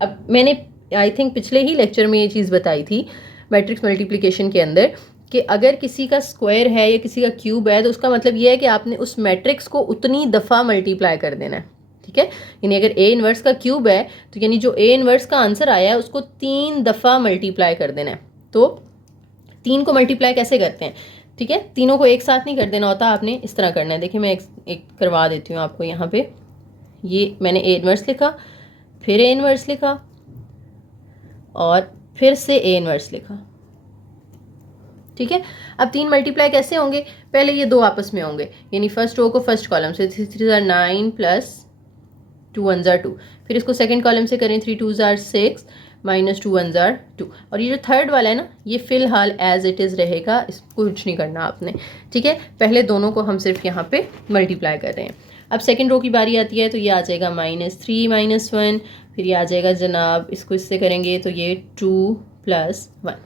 अब मैंने आई थिंक पिछले ही लेक्चर में ये चीज़ बताई थी मैट्रिक्स मल्टीप्लिकेशन के अंदर कि अगर किसी का स्क्वायर है या किसी का क्यूब है तो उसका मतलब ये है कि आपने उस मैट्रिक्स को उतनी दफ़ा मल्टीप्लाई कर देना है, ठीक है। यानी अगर ए इन्वर्स का क्यूब है तो यानी जो ए इन्वर्स का आंसर आया है उसको 3 दफ़ा मल्टीप्लाई कर देना है। तो 3 को मल्टीप्लाई कैसे करते हैं, ठीक है। तीनों को एक साथ नहीं कर देना होता, आपने इस तरह करना है। देखिए मैं एक करवा देती हूँ आपको। यहाँ पे ये मैंने ए इन्वर्स लिखा, फिर ए इन्वर्स लिखा और फिर से ए इन्वर्स लिखा, ठीक है। अब 3 मल्टीप्लाई कैसे होंगे, पहले ये दो आपस में होंगे, यानी फर्स्ट रो को फर्स्ट कॉलम से 3 3 ज़ार 9 प्लस 2 1 ज़ार 2, फिर इसको सेकंड कॉलम से करें 3 2 ज़ार 6 माइनस 2 1 ज़ार 2। और ये जो थर्ड वाला है ना, ये फिलहाल एज इट इज़ रहेगा, इसको कुछ नहीं करना आपने, ठीक है। पहले दोनों को हम सिर्फ यहाँ पे मल्टीप्लाई कर रहे हैं। अब सेकेंड रो की बारी आती है तो ये आ जाएगा -3 -1, फिर ये आ जाएगा जनाब, इसको इससे करेंगे तो ये 2 + 1।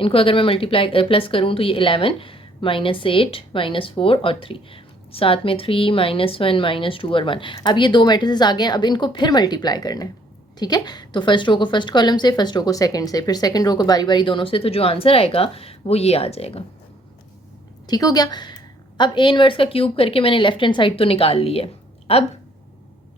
इनको अगर मैं मल्टीप्लाई प्लस करूँ तो ये 11 -8 -4 और 3, साथ में 3 -1 -2 और 1। अब ये दो मैट्रिसेस आ गए हैं, अब इनको फिर मल्टीप्लाई करना है, ठीक है। तो फर्स्ट रो को फर्स्ट कॉलम से, फर्स्ट रो को सेकंड से, फिर सेकंड रो को बारी बारी दोनों से, तो जो आंसर आएगा वो ये आ जाएगा। ठीक हो गया। अब ए इन्वर्स का क्यूब करके मैंने लेफ्ट हैंड साइड तो निकाल ली है।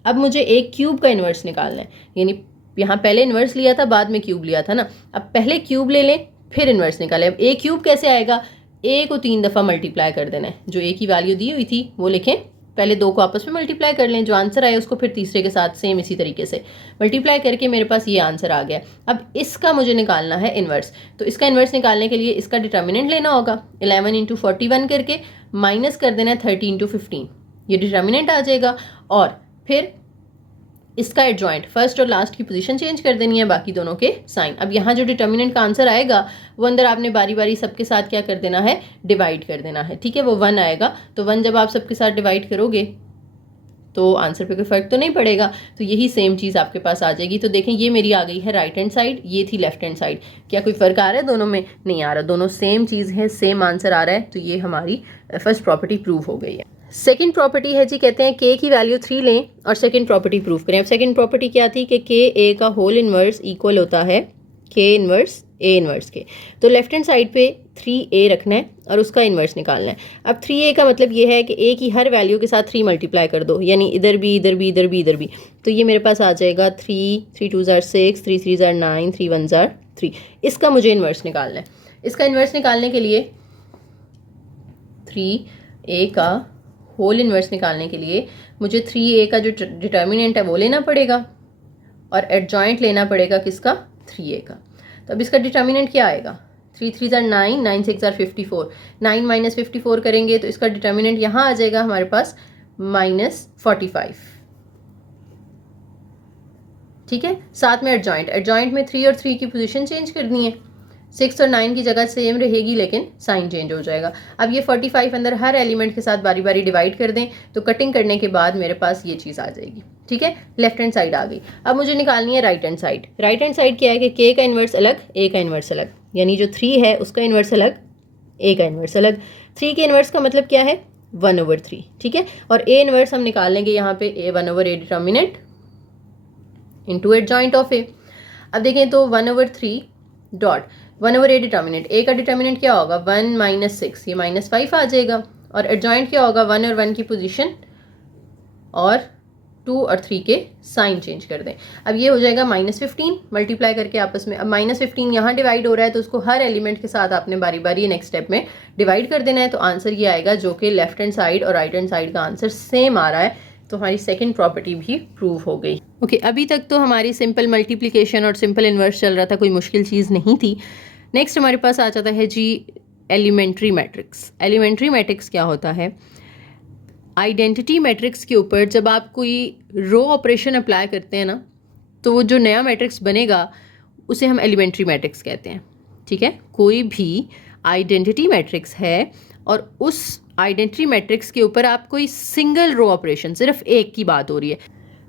अब मुझे एक क्यूब का इन्वर्स निकालना है, यानी यहाँ पहले इन्वर्स लिया था बाद में क्यूब लिया था ना, अब पहले क्यूब ले लें फिर इन्वर्स निकालें। अब ए क्यूब कैसे आएगा, ए को 3 दफ़ा मल्टीप्लाई कर देना है, जो ए की वैल्यू दी हुई थी वो लिखें, पहले दो को आपस में मल्टीप्लाई कर लें, जो आंसर आए उसको फिर तीसरे के साथ सेम इसी तरीके से मल्टीप्लाई करके मेरे पास ये आंसर आ गया। अब इसका मुझे निकालना है इन्वर्स, तो इसका इन्वर्स निकालने के लिए इसका डिटर्मिनेंट लेना होगा, 11 × 41 करके माइनस कर देना है 30 × 15, ये डिटर्मिनेंट आ जाएगा। और फिर इसका एडजॉइंट फर्स्ट और लास्ट की पोजीशन चेंज कर देनी है, बाकी दोनों के साइन। अब यहाँ जो डिटर्मिनेंट का आंसर आएगा वो अंदर आपने बारी बारी सबके साथ क्या कर देना है, डिवाइड कर देना है, ठीक है। वो 1 आएगा, तो 1 जब आप सबके साथ डिवाइड करोगे तो आंसर पे कोई फ़र्क तो नहीं पड़ेगा, तो यही सेम चीज़ आपके पास आ जाएगी। तो देखें ये मेरी आ गई है राइट हैंड साइड, ये थी लेफ्ट हैंड साइड। क्या कोई फ़र्क आ रहा है दोनों में? नहीं आ रहा, दोनों सेम चीज़ है, सेम आंसर आ रहा है। तो ये हमारी फर्स्ट प्रॉपर्टी प्रूव हो गई है। सेकंड प्रॉपर्टी है जी, कहते हैं के की वैल्यू 3 लें और सेकंड प्रॉपर्टी प्रूव करें। अब सेकंड प्रॉपर्टी क्या थी कि के ए का होल इन्वर्स इक्वल होता है के इन्वर्स ए इन्वर्स के। तो लेफ्ट हैंड साइड पे 3a रखना है और उसका इन्वर्स निकालना है। अब 3a का मतलब ये है कि a की हर वैल्यू के साथ 3 मल्टीप्लाई कर दो, यानी इधर भी इधर भी इधर भी इधर भी। तो ये मेरे पास आ जाएगा 3 3 2 ज़ार 6 3 3 ज़ार 9 3 1 ज़ार 3। इसका मुझे इन्वर्स निकालना है। इसका इन्वर्स निकालने के लिए 3a का होल इन्वर्स निकालने के लिए मुझे 3a का जो डिटर्मिनेंट है वो लेना पड़ेगा और एडजॉइंट लेना पड़ेगा किसका, 3a का। तो अब इसका डिटर्मिनेंट क्या आएगा, 3 3 ज़ार 9 9 6 ज़ार 54, 9 माइनस 54 करेंगे तो इसका डिटर्मिनेंट यहाँ आ जाएगा हमारे पास -45, ठीक है। साथ में एडजॉइंट में 3 और 3 की पोजीशन चेंज करनी है, 6 और 9 की जगह सेम रहेगी लेकिन साइन चेंज हो जाएगा। अब ये 45 अंदर हर एलिमेंट के साथ बारी बारी डिवाइड कर दें तो कटिंग करने के बाद मेरे पास ये चीज़ आ जाएगी, ठीक है। लेफ्ट हैंड साइड आ गई। अब मुझे निकालनी है right hand side. Right hand side क्या है कि के का इन्वर्स अलग, ए का इन्वर्स अलग, यानी जो 3 है उसका इन्वर्स अलग, ए का इन्वर्स अलग। 3 के इन्वर्स का मतलब क्या है, 1/3, ठीक है। और ए इन्वर्स हम निकाल लेंगे यहाँ पे, a 1/a determinant into adjoint of A. अब देखें तो 1/3 डॉट 1/a डिटर्मिनेंट, ए का डिटर्मिनेंट क्या होगा 1 - 6, ये -5 आ जाएगा। और एडजॉइंट क्या होगा 1 और 1 की पोजीशन और 2 और 3 के साइन चेंज कर दें। अब ये हो जाएगा -15 मल्टीप्लाई करके आपस में। अब -15 यहाँ डिवाइड हो रहा है तो उसको हर एलिमेंट के साथ आपने बारी बारी नेक्स्ट स्टेप में डिवाइड कर देना है। तो आंसर ये आएगा जो कि लेफ्ट हैंड साइड और राइट हैंड साइड का आंसर सेम आ रहा है। तो हमारी सेकंड प्रॉपर्टी भी प्रूव हो गई। ओके, अभी तक तो हमारी सिंपल मल्टीप्लिकेशन और सिंपल इन्वर्स चल रहा था, कोई मुश्किल चीज़ नहीं थी। नेक्स्ट हमारे पास आ जाता है जी एलिमेंट्री मैट्रिक्स। एलिमेंट्री मैट्रिक्स क्या होता है? आइडेंटिटी मैट्रिक्स के ऊपर जब आप कोई रो ऑपरेशन अप्लाई करते हैं ना, तो वो जो नया मैट्रिक्स बनेगा उसे हम एलिमेंट्री मैट्रिक्स कहते हैं। ठीक है, कोई भी आइडेंटिटी मैट्रिक्स है और उस आइडेंटिटी मैट्रिक्स के ऊपर आप कोई सिंगल रो ऑपरेशन, सिर्फ एक की बात हो रही है,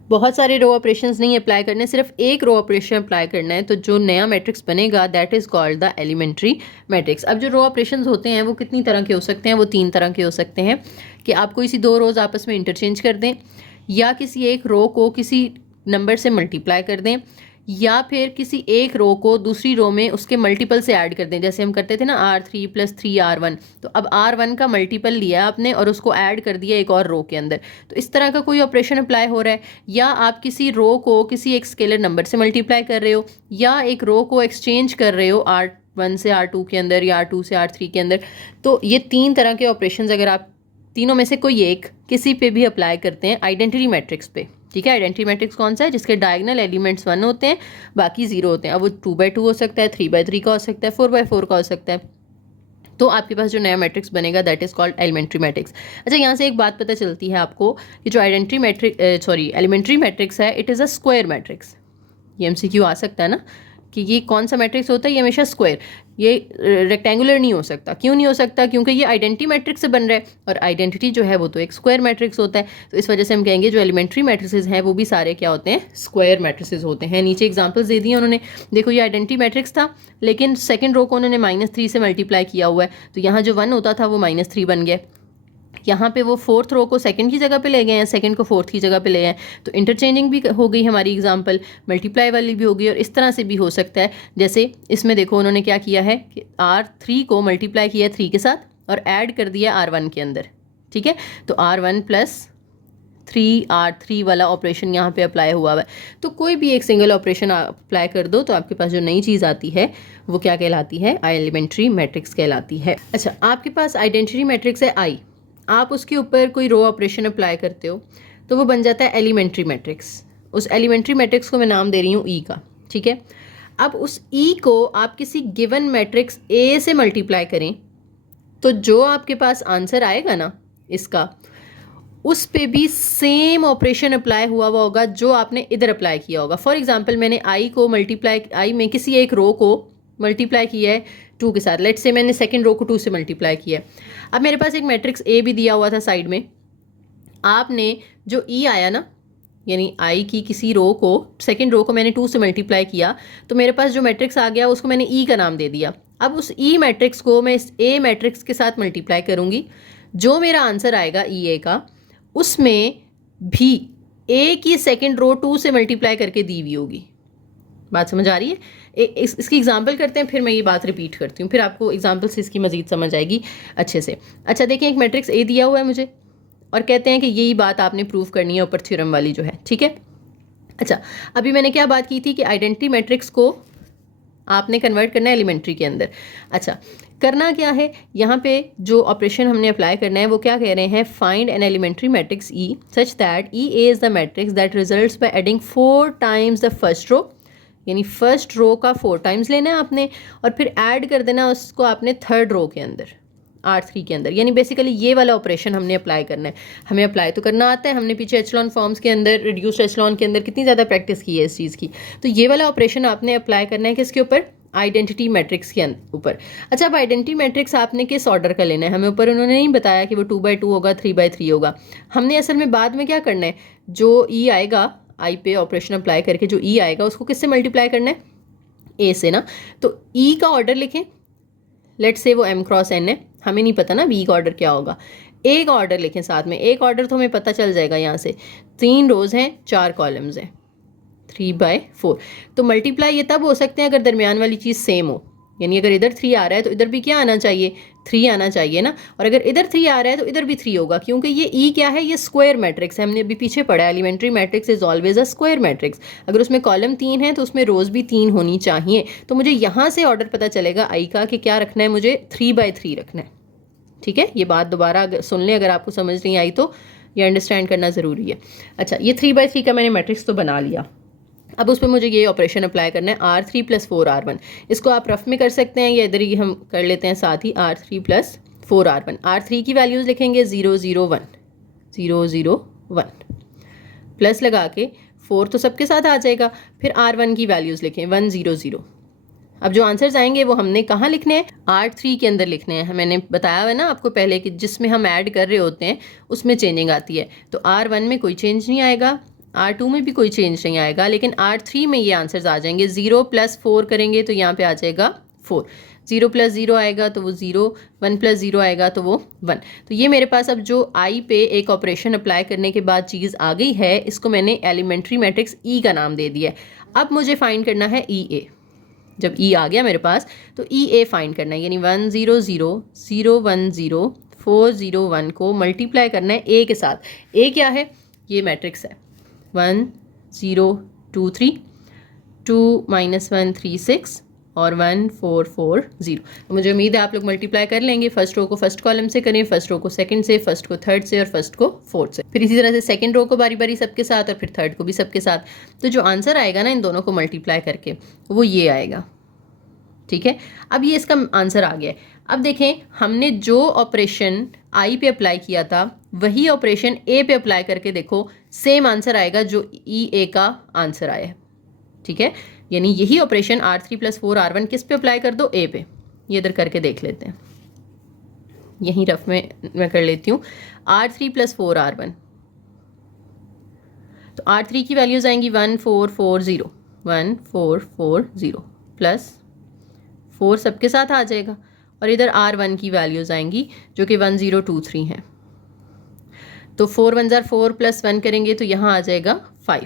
बहुत सारे रो ऑपरेशंस नहीं अप्लाई करने, सिर्फ एक रो ऑपरेशन अप्लाई करना है, तो जो नया मैट्रिक्स बनेगा that is called the elementary matrix. अब जो रो ऑपरेशंस होते हैं वो कितनी तरह के हो सकते हैं? वो 3 तरह के हो सकते हैं कि आप कोई सी 2 रोज़ आपस में इंटरचेंज कर दें, या किसी एक रो को किसी नंबर से मल्टीप्लाई कर दें, या फिर किसी एक रो को दूसरी रो में उसके मल्टीपल से ऐड कर दें। जैसे हम करते थे ना R3 + 3R1, तो अब R1 का मल्टीपल लिया आपने और उसको ऐड कर दिया एक और रो के अंदर। तो इस तरह का कोई ऑपरेशन अप्लाई हो रहा है, या आप किसी रो को किसी एक स्केलर नंबर से मल्टीप्लाई कर रहे हो, या एक रो को एक्सचेंज कर रहे हो R1 से R2 के अंदर या R2 से R3 के अंदर। तो ये 3 तरह के ऑपरेशन अगर आप तीनों में से कोई एक किसी पे भी अप्लाई करते हैं आइडेंटिटी मैट्रिक्स पे, ठीक है। आइडेंटिटी मैट्रिक्स कौन सा है? जिसके डायगोनल एलिमेंट्स 1 होते हैं, बाकी 0 होते हैं। अब वो 2/2 हो सकता है, 3/3 का हो सकता है, 4/4 का हो सकता है। तो आपके पास जो नया मैट्रिक्स बनेगा that is called elementary matrix. अच्छा, यहाँ से एक बात पता चलती है आपको कि जो एलिमेंट्री मैट्रिक्स है it is a square matrix. ये MCQ आ सकता है ना कि ये कौन सा मैट्रिक्स होता है? ये हमेशा स्क्वायर, ये रेक्टेंगुलर नहीं हो सकता। क्यों नहीं हो सकता? क्योंकि ये आइडेंटिटी मैट्रिक्स से बन रहा है और आइडेंटिटी जो है वो तो एक स्क्वायर मैट्रिक्स होता है। तो इस वजह से हम कहेंगे जो एलिमेंट्री मैट्रिसेस हैं वो भी सारे क्या होते हैं? स्क्वायर मैट्रिसेस होते हैं। नीचे एग्जांपल्स दे दिए उन्होंने, देखो ये आइडेंटिटी मैट्रिक्स था लेकिन सेकेंड रो को उन्होंने -3 से मल्टीप्लाई किया हुआ है, तो यहाँ जो 1 होता था वो -3 बन गया। यहाँ पे वो 4th रो को सेकंड की जगह पे ले गए हैं, सेकंड को 4th की जगह पे ले गए हैं। तो इंटरचेंजिंग भी हो गई हमारी एग्जांपल, मल्टीप्लाई वाली भी हो गई, और इस तरह से भी हो सकता है। जैसे इसमें देखो उन्होंने क्या किया है कि R3 को मल्टीप्लाई किया 3 के साथ और ऐड कर दिया R1 के अंदर, ठीक है। तो R1 + 3R3 वाला ऑपरेशन यहाँ पे अप्लाई हुआ है। तो कोई भी एक सिंगल ऑपरेशन अप्लाई कर दो तो आपके पास जो नई चीज़ आती है वो क्या कहलाती है? एलिमेंट्री मैट्रिक्स कहलाती है। अच्छा, आपके पास आइडेंटिटी मैट्रिक्स है I, आप उसके ऊपर कोई रो ऑपरेशन अप्लाई करते हो तो वो बन जाता है एलिमेंट्री मैट्रिक्स। उस एलिमेंट्री मैट्रिक्स को मैं नाम दे रही हूँ E का, ठीक है। अब उस E को आप किसी गिवन मैट्रिक्स A से मल्टीप्लाई करें तो जो आपके पास आंसर आएगा ना इसका, उस पे भी सेम ऑपरेशन अप्लाई हुआ होगा जो आपने इधर अप्लाई किया होगा। फॉर एग्जांपल मैंने I में किसी एक रो को मल्टीप्लाई किया है 2 के साथ। लेट्स से मैंने सेकंड रो को 2 से मल्टीप्लाई किया है। अब मेरे पास एक मैट्रिक्स A भी दिया हुआ था साइड में, आपने जो E आया ना, यानी I की किसी रो को, सेकंड रो को मैंने 2 से मल्टीप्लाई किया, तो मेरे पास जो मैट्रिक्स आ गया उसको मैंने E का नाम दे दिया। अब उस E मैट्रिक्स को मैं इस A मैट्रिक्स के साथ मल्टीप्लाई करूँगी, जो मेरा आंसर आएगा EA का, उसमें भी A की सेकंड रो 2 से मल्टीप्लाई करके दी हुई होगी। बात समझ आ रही है? इसकी एग्जांपल करते हैं, फिर मैं ये बात रिपीट करती हूँ, फिर आपको एग्जांपल से इसकी मज़ीद समझ आएगी अच्छे से। अच्छा देखिए, एक मैट्रिक्स A दिया हुआ है मुझे और कहते हैं कि यही बात आपने प्रूव करनी है ऊपर थ्योरम वाली जो है, ठीक है। अच्छा, अभी मैंने क्या बात की थी कि आइडेंटिटी मैट्रिक्स को आपने कन्वर्ट करना है एलिमेंट्री के अंदर। अच्छा, करना क्या है? यहाँ पे जो ऑपरेशन हमने अप्लाई करना है वो क्या कह रहे हैं? Find an elementary matrix E such that EA is the matrix that results by adding 4 times the first row, यानी फर्स्ट रो का 4 टाइम्स लेना है आपने और फिर ऐड कर देना उसको आपने थर्ड रो के अंदर, R3 के अंदर। यानी बेसिकली ये वाला ऑपरेशन हमने अप्लाई करना है। हमें अप्लाई तो करना आता है, हमने पीछे एचलॉन फॉर्म्स के अंदर, रिड्यूस्ड एचलॉन के अंदर कितनी ज़्यादा प्रैक्टिस की है इस चीज़ की। तो ये वाला ऑपरेशन आपने अप्लाई करना है किसके ऊपर? आइडेंटिटी मैट्रिक्स के ऊपर। अच्छा, अब आइडेंटिटी मैट्रिक्स आपने किस ऑर्डर का लेना है? हमें ऊपर उन्होंने नहीं बताया कि वो 2/2 होगा, 3/3 होगा। हमने असल में बाद में क्या करना है, जो E आएगा I पे ऑपरेशन अप्लाई करके जो E आएगा उसको किससे मल्टीप्लाई करना है? A से ना। तो E का ऑर्डर लिखें, लेट्स से वो M × N है, हमें नहीं पता ना B का ऑर्डर क्या होगा। A का ऑर्डर लिखें साथ में, A का ऑर्डर तो हमें पता चल जाएगा। यहाँ से 3 रोज़ हैं, 4 कॉलम्स हैं, 3/4। तो मल्टीप्लाई ये तब हो सकते हैं अगर दरमियान वाली चीज़ सेम हो, यानी अगर इधर 3 आ रहा है तो इधर भी क्या आना चाहिए, 3 आना चाहिए ना। और अगर इधर 3 आ रहा है तो इधर भी 3 होगा, क्योंकि ये ई क्या है, ये स्क्वायर मैट्रिक्स है। हमने अभी पीछे पढ़ा है elementary matrix is always a square matrix. अगर उसमें कॉलम 3 है तो उसमें रोज भी 3 होनी चाहिए। तो मुझे यहाँ से ऑर्डर पता चलेगा आई का कि क्या रखना है, मुझे 3/3 रखना है। ठीक है, ये बात दोबारा अगर सुन लें, अगर आपको समझ नहीं आई तो ये अंडरस्टैंड करना ज़रूरी है। अच्छा, ये 3/3 का मैंने मैट्रिक्स तो बना लिया। अब उस पर मुझे ये ऑपरेशन अप्लाई करना है, R3 + 4R1। इसको आप रफ में कर सकते हैं या इधर ही हम कर लेते हैं साथ ही, R3 + 4R1। R3 की वैल्यूज़ लिखेंगे 0 0 1 0 0 1, प्लस लगा के 4 तो सबके साथ आ जाएगा। फिर R1 की वैल्यूज़ लिखें 1 0 0। अब जो आंसर्स आएंगे वो हमने कहाँ लिखने हैं, R3 के अंदर लिखने हैं। मैंने बताया है ना आपको पहले कि जिसमें हम ऐड कर रहे होते हैं उसमें चेंजिंग आती है। तो R1 में कोई चेंज नहीं आएगा, R2 में भी कोई चेंज नहीं आएगा, लेकिन R3 में ये आंसर्स आ जाएंगे। 0 + 4 करेंगे तो यहाँ पे आ जाएगा 4, 0 + 0 आएगा तो वो 0, 1 + 0 आएगा तो वो 1। तो ये मेरे पास अब जो आई पे एक ऑपरेशन अप्लाई करने के बाद चीज़ आ गई है, इसको मैंने एलिमेंट्री मैट्रिक्स ई का नाम दे दिया है। अब मुझे फाइंड करना है ई ए। जब ई आ गया मेरे पास तो ई ए फाइंड करना है, यानी 1 0 0 0 1 0 4 0 1 को मल्टीप्लाई करना है ए के साथ। ए क्या है, ये मैट्रिक्स है 1 0 2 3, 2 -1 3 6 और 1 4 4 0। तो मुझे उम्मीद है आप लोग मल्टीप्लाई कर लेंगे। फर्स्ट रो को फर्स्ट कॉलम से करें, फर्स्ट रो को सेकंड से, फर्स्ट को थर्ड से और फर्स्ट को फोर्थ से। फिर इसी तरह से सेकंड रो को बारी बारी सबके साथ और फिर थर्ड को भी सबके साथ। तो जो आंसर आएगा ना इन दोनों को मल्टीप्लाई करके वो ये आएगा। ठीक है, अब ये इसका आंसर आ गया है। अब देखें हमने जो ऑपरेशन आई पे अप्लाई किया था वही ऑपरेशन ए पे अप्लाई करके देखो, सेम आंसर आएगा जो ई ए का आंसर आया है। ठीक है, यानी यही ऑपरेशन R3 + 4R1 किस पे अप्लाई कर दो, ए पे। ये इधर करके देख लेते हैं, यहीं रफ में मैं कर लेती हूँ। R3 + 4R1, तो R3 की वैल्यूज आएंगी 1 4 4 0, 1 4 4 0 प्लस 4 सबके साथ आ जाएगा। और इधर R1 की वैल्यूज आएंगी जो कि 1 0 2 3 है। तो 4 1 4 + 1 करेंगे तो यहाँ आ जाएगा 5।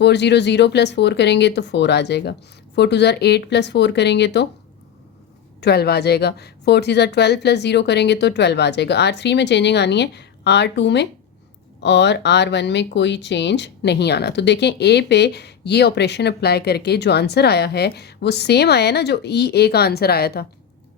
4 0 0 + 4 करेंगे तो 4 आ जाएगा। 4 2 8 + 4 करेंगे तो 12 आ जाएगा। 4 3 12 + 0 करेंगे तो 12 आ जाएगा। R3 में चेंजिंग आनी है, R2 में और R1 में कोई चेंज नहीं आना। तो देखें ए पे ये ऑपरेशन अप्लाई करके जो आंसर आया है वो सेम आया ना जो ई ए का आंसर आया था।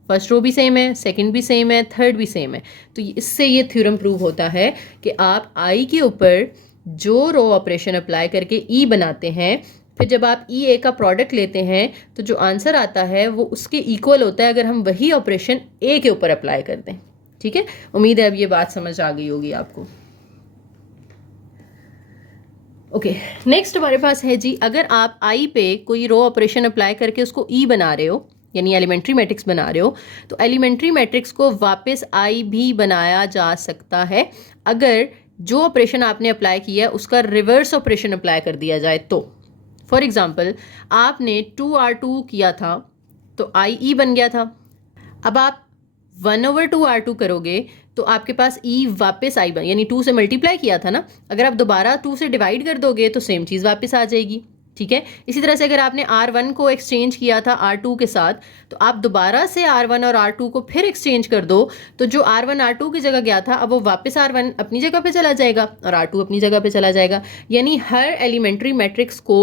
फर्स्ट रो भी सेम है, सेकंड भी सेम है, थर्ड भी सेम है। तो इससे ये थ्योरम प्रूव होता है कि आप आई के ऊपर जो रो ऑपरेशन अप्लाई करके ई बनाते हैं, फिर जब आप ई ए का प्रोडक्ट लेते हैं तो जो आंसर आता है वो उसके इक्वल होता है अगर हम वही ऑपरेशन ए के ऊपर अप्लाई कर दें। ठीक है, उम्मीद है अब ये बात समझ आ गई होगी आपको। ओके, नेक्स्ट हमारे पास है जी, अगर आप आई पे कोई रो ऑपरेशन अप्लाई करके उसको ई बना रहे हो, यानी एलिमेंट्री मैट्रिक्स बना रहे हो, तो एलिमेंट्री मैट्रिक्स को वापस आई भी बनाया जा सकता है अगर जो ऑपरेशन आपने अप्लाई किया है उसका रिवर्स ऑपरेशन अप्लाई कर दिया जाए तो। फॉर एग्जांपल आपने 2R2 किया था तो आई ई बन गया था। अब आप 1/2R2 करोगे तो आपके पास ई वापस आई बन, यानी 2 से मल्टीप्लाई किया था ना, अगर आप दोबारा 2 से डिवाइड कर दोगे तो सेम चीज़ वापस आ जाएगी। ठीक है, इसी तरह से अगर आपने R1 को एक्सचेंज किया था R2 के साथ तो आप दोबारा से R1 और R2 को फिर एक्सचेंज कर दो तो जो R1 R2 की जगह गया था अब वो वापस R1 अपनी जगह पे चला जाएगा और R2 अपनी जगह पे चला जाएगा। यानी हर एलिमेंट्री मैट्रिक्स को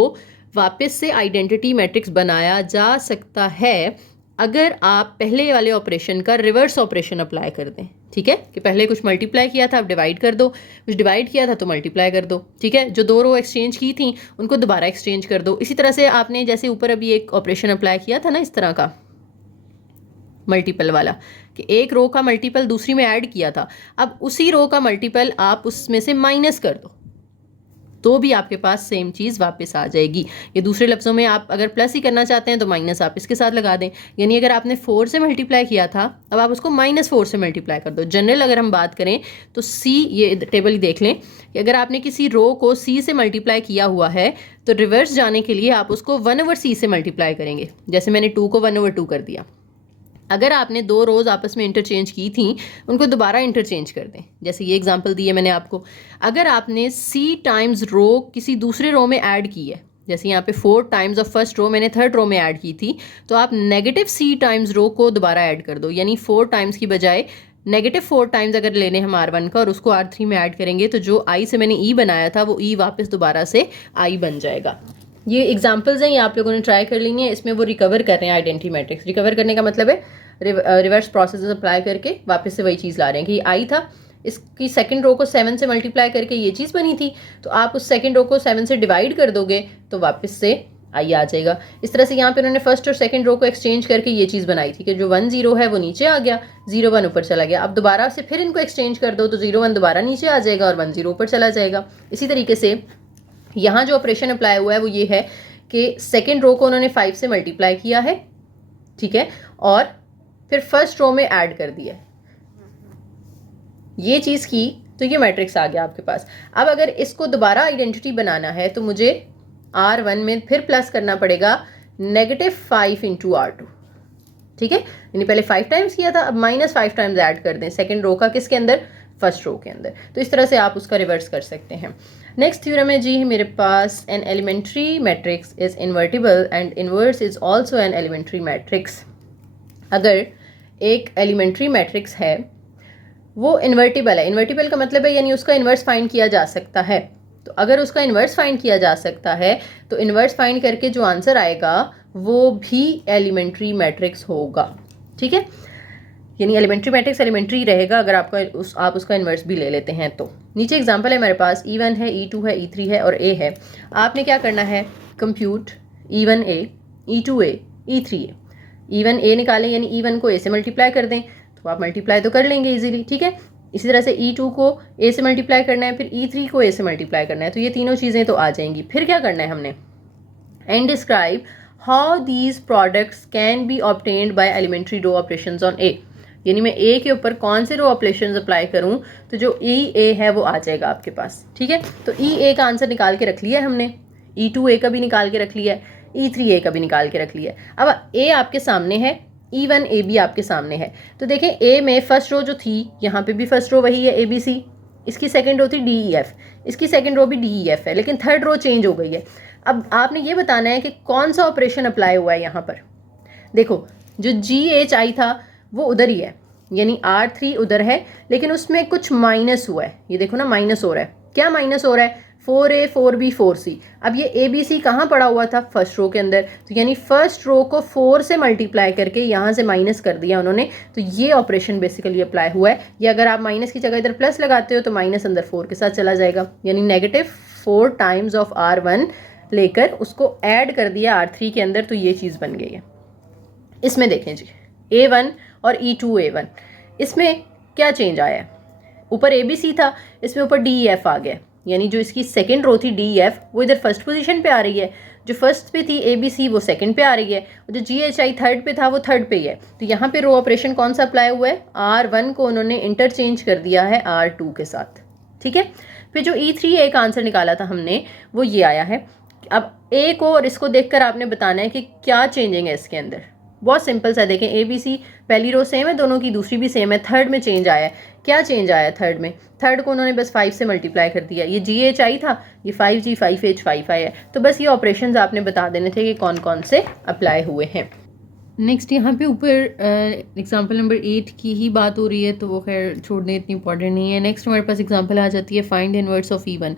वापस से आइडेंटिटी मैट्रिक्स बनाया जा सकता है अगर आप पहले वाले ऑपरेशन का रिवर्स ऑपरेशन अप्लाई कर दें। ठीक है, कि पहले कुछ मल्टीप्लाई किया था अब डिवाइड कर दो, कुछ डिवाइड किया था तो मल्टीप्लाई कर दो। ठीक है, जो दो रो एक्सचेंज की थी उनको दोबारा एक्सचेंज कर दो। इसी तरह से आपने जैसे ऊपर अभी एक ऑपरेशन अप्लाई किया था ना इस तरह का मल्टीपल वाला, कि एक रो का मल्टीपल दूसरी में ऐड किया था, अब उसी रो का मल्टीपल आप उसमें से माइनस कर दो तो भी आपके पास सेम चीज़ वापस आ जाएगी। ये दूसरे लफ्ज़ों में आप अगर प्लस ही करना चाहते हैं तो माइनस आप इसके साथ लगा दें। यानी अगर आपने 4 से मल्टीप्लाई किया था अब आप उसको -4 से मल्टीप्लाई कर दो। जनरल अगर हम बात करें तो सी, ये टेबल ही देख लें कि अगर आपने किसी रो को सी से मल्टीप्लाई किया हुआ है तो रिवर्स जाने के लिए आप उसको 1/c से मल्टीप्लाई करेंगे। जैसे मैंने 2 को 1/2 कर दिया। अगर आपने दो रोज आपस में इंटरचेंज की थी उनको दोबारा इंटरचेंज कर दें। जैसे ये एग्जांपल दी है मैंने आपको, अगर आपने सी टाइम्स रो किसी दूसरे रो में ऐड की है, जैसे यहाँ पे 4 टाइम्स ऑफ फर्स्ट रो मैंने थर्ड रो में ऐड की थी, तो आप नेगेटिव C टाइम्स रो को दोबारा ऐड कर दो, यानी 4 टाइम्स की बजाय नेगेटिव 4 टाइम्स अगर लेने हम R1 का और उसको R3 में ऐड करेंगे तो जो I से मैंने E बनाया था वो E वापस दोबारा से I बन जाएगा। ये एग्जाम्पल्स हैं, ये आप लोगों ने ट्राई कर लेनी है। इसमें वो रिकवर कर रहे हैं आइडेंटिटी मैट्रिक्स। रिकवर करने का मतलब है रिवर्स प्रोसेस अप्लाई करके वापस से वही चीज़ ला रहे हैं कि आई था, इसकी सेकंड रो को 7 से मल्टीप्लाई करके ये चीज़ बनी थी, तो आप उस सेकंड रो को 7 से डिवाइड कर दोगे तो वापस से आई आ जाएगा। इस तरह से यहाँ पे उन्होंने फर्स्ट और सेकंड रो को एक्सचेंज करके ये चीज़ बनाई थी कि जो 1 0 है वो नीचे आ गया, 0 1 ऊपर चला गया। अब दोबारा से फिर इनको एक्सचेंज कर दो तो 0 1 दोबारा नीचे आ जाएगा और 1 0 ऊपर चला जाएगा। इसी तरीके से यहाँ जो ऑपरेशन अप्लाई हुआ है वो ये है कि सेकेंड रो को उन्होंने 5 से मल्टीप्लाई किया है, ठीक है, और फिर फर्स्ट रो में ऐड कर दिया, ये चीज़ की, तो ये मैट्रिक्स आ गया आपके पास। अब अगर इसको दोबारा आइडेंटिटी बनाना है तो मुझे R1 में फिर प्लस करना पड़ेगा -5 इंटू R2, ठीक है, यानी पहले 5 टाइम्स किया था, अब -5 टाइम्स ऐड कर दें सेकेंड रो का, किसके अंदर, फर्स्ट रो के अंदर। तो इस तरह से आप उसका रिवर्स कर सकते हैं। नेक्स्ट थ्योरम है जी मेरे पास, an elementary matrix is invertible and inverse is also an elementary matrix. अगर एक एलिमेंट्री मैट्रिक्स है वो इन्वर्टिबल है, इन्वर्टिबल का मतलब है यानी उसका इन्वर्स फाइंड किया जा सकता है, तो अगर उसका इन्वर्स फाइंड किया जा सकता है तो इन्वर्स फाइंड करके जो आंसर आएगा वो भी एलिमेंट्री मैट्रिक्स होगा, ठीक है, यानी एलिमेंट्री मैट्रिक्स एलिमेंट्री रहेगा अगर आप उसका इन्वर्स भी ले लेते हैं तो। नीचे एग्जांपल है मेरे पास, E1 है, E2 है, E3 है और A है। आपने क्या करना है, compute E1A, E2A, E3A। E1A निकालें यानी E1 को A से मल्टीप्लाई कर दें, तो आप मल्टीप्लाई तो कर लेंगे इजीली, ठीक है। इसी तरह से E2 को A से मल्टीप्लाई करना है, फिर E3 को A से मल्टीप्लाई करना है, तो ये तीनों चीज़ें तो आ जाएंगी। फिर क्या करना है हमने, and describe how these products can be obtained by elementary row operations on A, यानी मैं A के ऊपर कौन से रो ऑपरेशंस अप्लाई करूं तो जो E A है वो आ जाएगा आपके पास, ठीक है। तो E A का आंसर निकाल के रख लिया है हमने, E2A का भी निकाल के रख लिया है, E3A का भी निकाल के रख लिया है। अब A आपके सामने है, E1A भी आपके सामने है, तो देखें A में फर्स्ट रो जो थी, यहाँ पे भी फर्स्ट रो वही है ABC, इसकी सेकंड रो थी DEF, इसकी सेकंड रो भी DEF है, लेकिन थर्ड रो चेंज हो गई है। अब आपने ये बताना है कि कौन सा ऑपरेशन अप्लाई हुआ है यहाँ पर। देखो जो GHI था वो उधर ही है, यानी R3 उधर है, लेकिन उसमें कुछ माइनस हुआ है, ये देखो ना माइनस हो रहा है। क्या माइनस हो रहा है, 4A 4B 4C। अब ये ABC कहाँ पड़ा हुआ था, फर्स्ट रो के अंदर, तो यानी फर्स्ट रो को 4 से मल्टीप्लाई करके यहाँ से माइनस कर दिया उन्होंने, तो ये ऑपरेशन बेसिकली अप्लाई हुआ है। ये अगर आप माइनस की जगह इधर प्लस लगाते हो तो माइनस अंदर 4 के साथ चला जाएगा, यानी -4 टाइम्स ऑफ R1 लेकर उसको ऐड कर दिया R3 के अंदर, तो ये चीज़ बन गई है। इसमें देखें जी A1 और E2A1, इसमें क्या चेंज आया है, ऊपर ABC था, इसमें ऊपर DEF आ गया, यानी जो इसकी सेकंड रो थी DEF वो इधर फर्स्ट पोजीशन पे आ रही है, जो फर्स्ट पे थी ABC वो सेकंड पे आ रही है, और जो GHI थर्ड पे था वो थर्ड पे ही है। तो यहाँ पे रो ऑपरेशन कौन सा अप्लाई हुआ है, R1 को उन्होंने इंटरचेंज कर दिया है R2 के साथ, ठीक है। फिर जो E3A का आंसर निकाला था हमने वो ये आया है। अब A को और इसको देखकर आपने बताना है कि क्या चेंजिंग है इसके अंदर। बहुत सिंपल सा, देखें ABC पहली रो सेम है दोनों की, दूसरी भी सेम है, थर्ड में चेंज आया है। क्या चेंज आया थर्ड में, थर्ड को उन्होंने बस 5 से मल्टीप्लाई कर दिया। ये GHI था, ये 5G 5H 5I है। तो बस ये ऑपरेशंस आपने बता देने थे कि कौन कौन से अप्लाई हुए हैं। नेक्स्ट यहाँ पे ऊपर एग्जांपल नंबर 8 की ही बात हो रही है, तो वो खैर छोड़ दें, इतनी इंपॉर्टेंट नहीं है। नेक्स्ट हमारे पास एग्जांपल आ जाती है फाइंड इनवर्स ऑफ E1।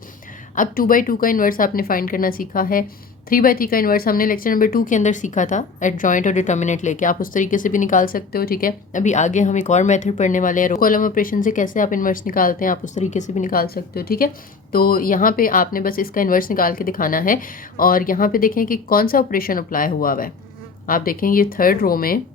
अब 2/2 का इन्वर्स आपने फाइंड करना सीखा है, 3/3 का इन्वर्स हमने लेक्चर नंबर 2 के अंदर सीखा था, एडजॉइंट और डिटर्मिनेंट लेके आप उस तरीके से भी निकाल सकते हो, ठीक है। अभी आगे हम एक और मेथड पढ़ने वाले हैं, रो कॉलम ऑपरेशन से कैसे आप इन्वर्स निकालते हैं, आप उस तरीके से भी निकाल सकते हो, ठीक है। तो यहाँ पे आपने बस इसका इन्वर्स निकाल के दिखाना है, और यहाँ पे देखें कि कौन सा ऑपरेशन अप्लाई हुआ है। आप देखें ये थर्ड रो में,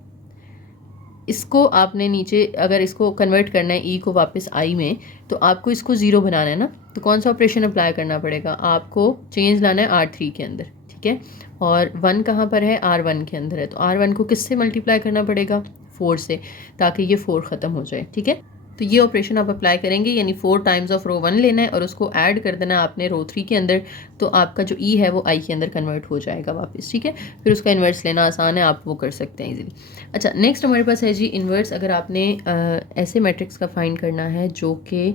इसको आपने नीचे अगर इसको कन्वर्ट करना है ई को वापस आई में, तो आपको इसको 0 बनाना है ना, तो कौन सा ऑपरेशन अप्लाई करना पड़ेगा, आपको चेंज लाना है R3 के अंदर, ठीक है। और 1 कहाँ पर है, R1 के अंदर है, तो R1 को किससे मल्टीप्लाई करना पड़ेगा, 4 से, ताकि ये 4 ख़त्म हो जाए, ठीक है। तो ये ऑपरेशन आप अप्लाई करेंगे, यानी 4 टाइम्स ऑफ रो 1 लेना है और उसको ऐड कर देना आपने रो 3 के अंदर, तो आपका जो ई है वो आई के अंदर कन्वर्ट हो जाएगा वापस, ठीक है। फिर उसका इन्वर्स लेना आसान है, आप वो कर सकते हैं इजीली। अच्छा, नेक्स्ट हमारे पास है जी इन्वर्स। अगर आपने ऐसे मैट्रिक्स का फाइंड करना है जो कि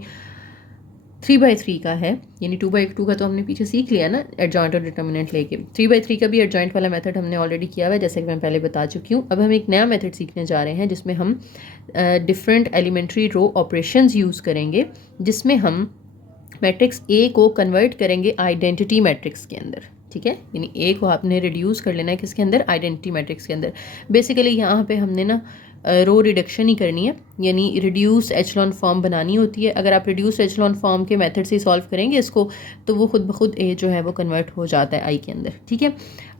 3/3 का है, यानी 2/2 का तो हमने पीछे सीख लिया ना एडजॉइंट और डिटर्मिनेंट लेके। 3/3 का भी एडजॉइंट वाला मेथड हमने ऑलरेडी किया हुआ है, जैसे कि मैं पहले बता चुकी हूँ। अब हम एक नया मेथड सीखने जा रहे हैं जिसमें हम different elementary row operations use करेंगे, जिसमें हम मैट्रिक्स ए को कन्वर्ट करेंगे आइडेंटिटी मैट्रिक्स के अंदर। ठीक है, यानी ए को आपने रिड्यूस कर लेना है किसके अंदर, आइडेंटिटी मैट्रिक्स के अंदर। बेसिकली यहाँ पे हमने ना रो रिडक्शन ही करनी है, यानी रिड्यूस एचलॉन फॉर्म बनानी होती है। अगर आप रिड्यूस एचलॉन फॉर्म के मेथड से सॉल्व करेंगे इसको, तो वो खुद ब खुद ए जो है वो कन्वर्ट हो जाता है आई के अंदर। ठीक है,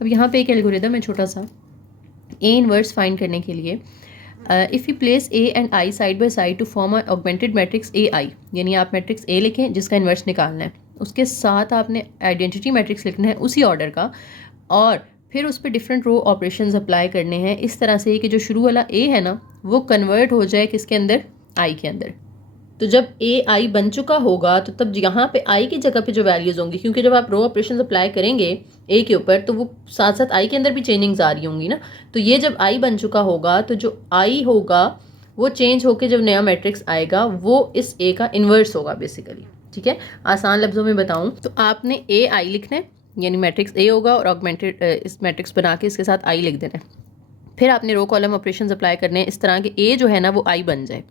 अब यहाँ पे एक एल्गोरिदम है छोटा सा ए इनवर्स फाइंड करने के लिए। If you place A and I side by side to form a augmented matrix A I, यानी आप मैट्रिक्स ए लिखें जिसका इन्वर्स निकालना है, उसके साथ आपने आइडेंटिटी मैट्रिक्स लिखना है उसी ऑर्डर का, और फिर उस पर डिफरेंट रो ऑपरेशंस अप्लाई करने हैं इस तरह से कि जो शुरू वाला ए है ना वो कन्वर्ट हो जाए किसके अंदर, आई के अंदर। तो जब ए आई बन चुका होगा तो तब यहाँ पे आई की जगह पे जो वैल्यूज़ होंगी, क्योंकि जब आप रो ऑपरेशंस अप्लाई करेंगे ए के ऊपर तो वो साथ साथ आई के अंदर भी चेंजिंग्स आ रही होंगी ना, तो ये जब आई बन चुका होगा तो जो आई होगा वो चेंज होकर जब नया मैट्रिक्स आएगा वो इस ए का इन्वर्स होगा बेसिकली। ठीक है, आसान लफ्ज़ों में बताऊँ तो आपने ए आई लिखना है, यानी मैट्रिक्स ए होगा और ऑगमेंटेड इस मैट्रिक्स बना के इसके साथ आई लिख देना है। फिर आपने रो कॉलम ऑपरेशंस अप्लाई करने हैं इस तरह के ए जो है ना वो आई बन जाए।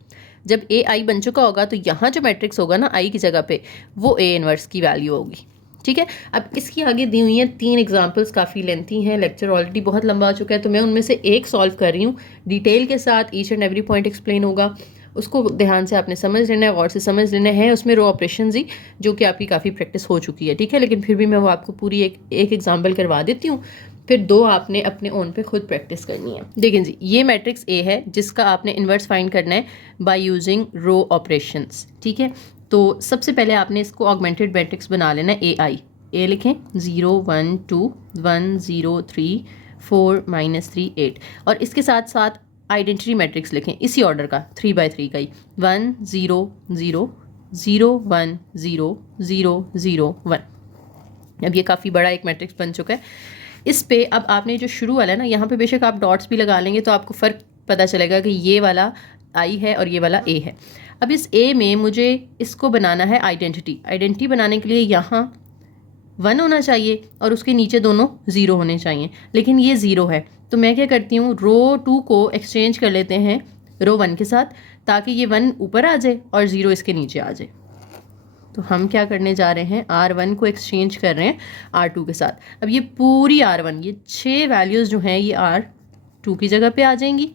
जब ए आई बन चुका होगा तो यहाँ जो मैट्रिक्स होगा ना आई की जगह पे वो ए इनवर्स की वैल्यू होगी। ठीक है, अब इसकी आगे दी हुई हैं 3 एग्जांपल्स, काफ़ी लेंथी हैं, लेक्चर ऑलरेडी बहुत लंबा हो चुका है, तो मैं उनमें से एक सॉल्व कर रही हूँ डिटेल के साथ, each and every point explain होगा, उसको ध्यान से आपने समझ लेना है, गौर से समझ लेना है। उसमें रो ऑपरेशंस ही जो कि आपकी काफ़ी प्रैक्टिस हो चुकी है। ठीक है, लेकिन फिर भी मैं वो आपको पूरी एक एग्जाम्पल करवा देती हूँ, फिर 2 आपने अपने ओन पे खुद प्रैक्टिस करनी है। देखें जी, ये मैट्रिक्स ए है जिसका आपने इन्वर्स फाइंड करना है बाय यूजिंग रो ऑपरेशंस। ठीक है, तो सबसे पहले आपने इसको ऑगमेंटेड मैट्रिक्स बना लेना है ए आई। ए लिखें 0 1 2 1 0 3 4 -3 8, और इसके साथ साथ आइडेंटिटी मैट्रिक्स लिखें इसी ऑर्डर का 3/3 का ही 1 0 0 0 1 0 0 0 1। अब ये काफ़ी बड़ा एक मैट्रिक्स बन चुका है। इस पे अब आपने जो शुरू वाला है ना, यहाँ पे बेशक आप डॉट्स भी लगा लेंगे तो आपको फ़र्क पता चलेगा कि ये वाला आई है और ये वाला ए है। अब इस ए में मुझे इसको बनाना है आइडेंटिटी बनाने के लिए यहाँ 1 होना चाहिए और उसके नीचे दोनों 0 होने चाहिए, लेकिन ये 0 है। तो मैं क्या करती हूँ, रो 2 को एक्सचेंज कर लेते हैं रो 1 के साथ, ताकि ये 1 ऊपर आ जाए और 0 इसके नीचे आ जाए। तो हम क्या करने जा रहे हैं, R1 को एक्सचेंज कर रहे हैं R2 के साथ। अब ये पूरी R1, ये 6 वैल्यूज़ जो हैं ये R2 की जगह पे आ जाएंगी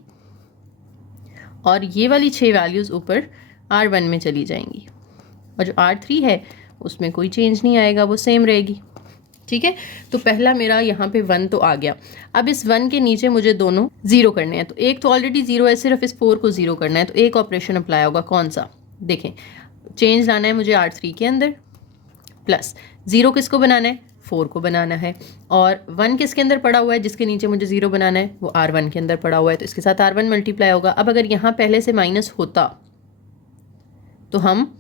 और ये वाली 6 वैल्यूज़ ऊपर R1 में चली जाएंगी, और जो R3 है उसमें कोई चेंज नहीं आएगा, वो सेम रहेगी। ठीक है, तो पहला मेरा यहाँ पे 1 तो आ गया। अब इस 1 के नीचे मुझे दोनों 0 करने हैं, तो एक तो ऑलरेडी 0 है, सिर्फ इस 4 को 0 करना है, तो एक ऑपरेशन अप्लाई होगा, कौन सा देखें, चेंज लाना है मुझे R3 के अंदर, प्लस 0 किसको बनाना है, 4 को बनाना है, और 1 किसके अंदर पड़ा हुआ है, जिसके नीचे मुझे 0 बनाना है वो R1 के अंदर पड़ा हुआ है, तो इसके साथ R1 मल्टीप्लाई होगा। अब अगर यहाँ पहले से माइनस होता तो हम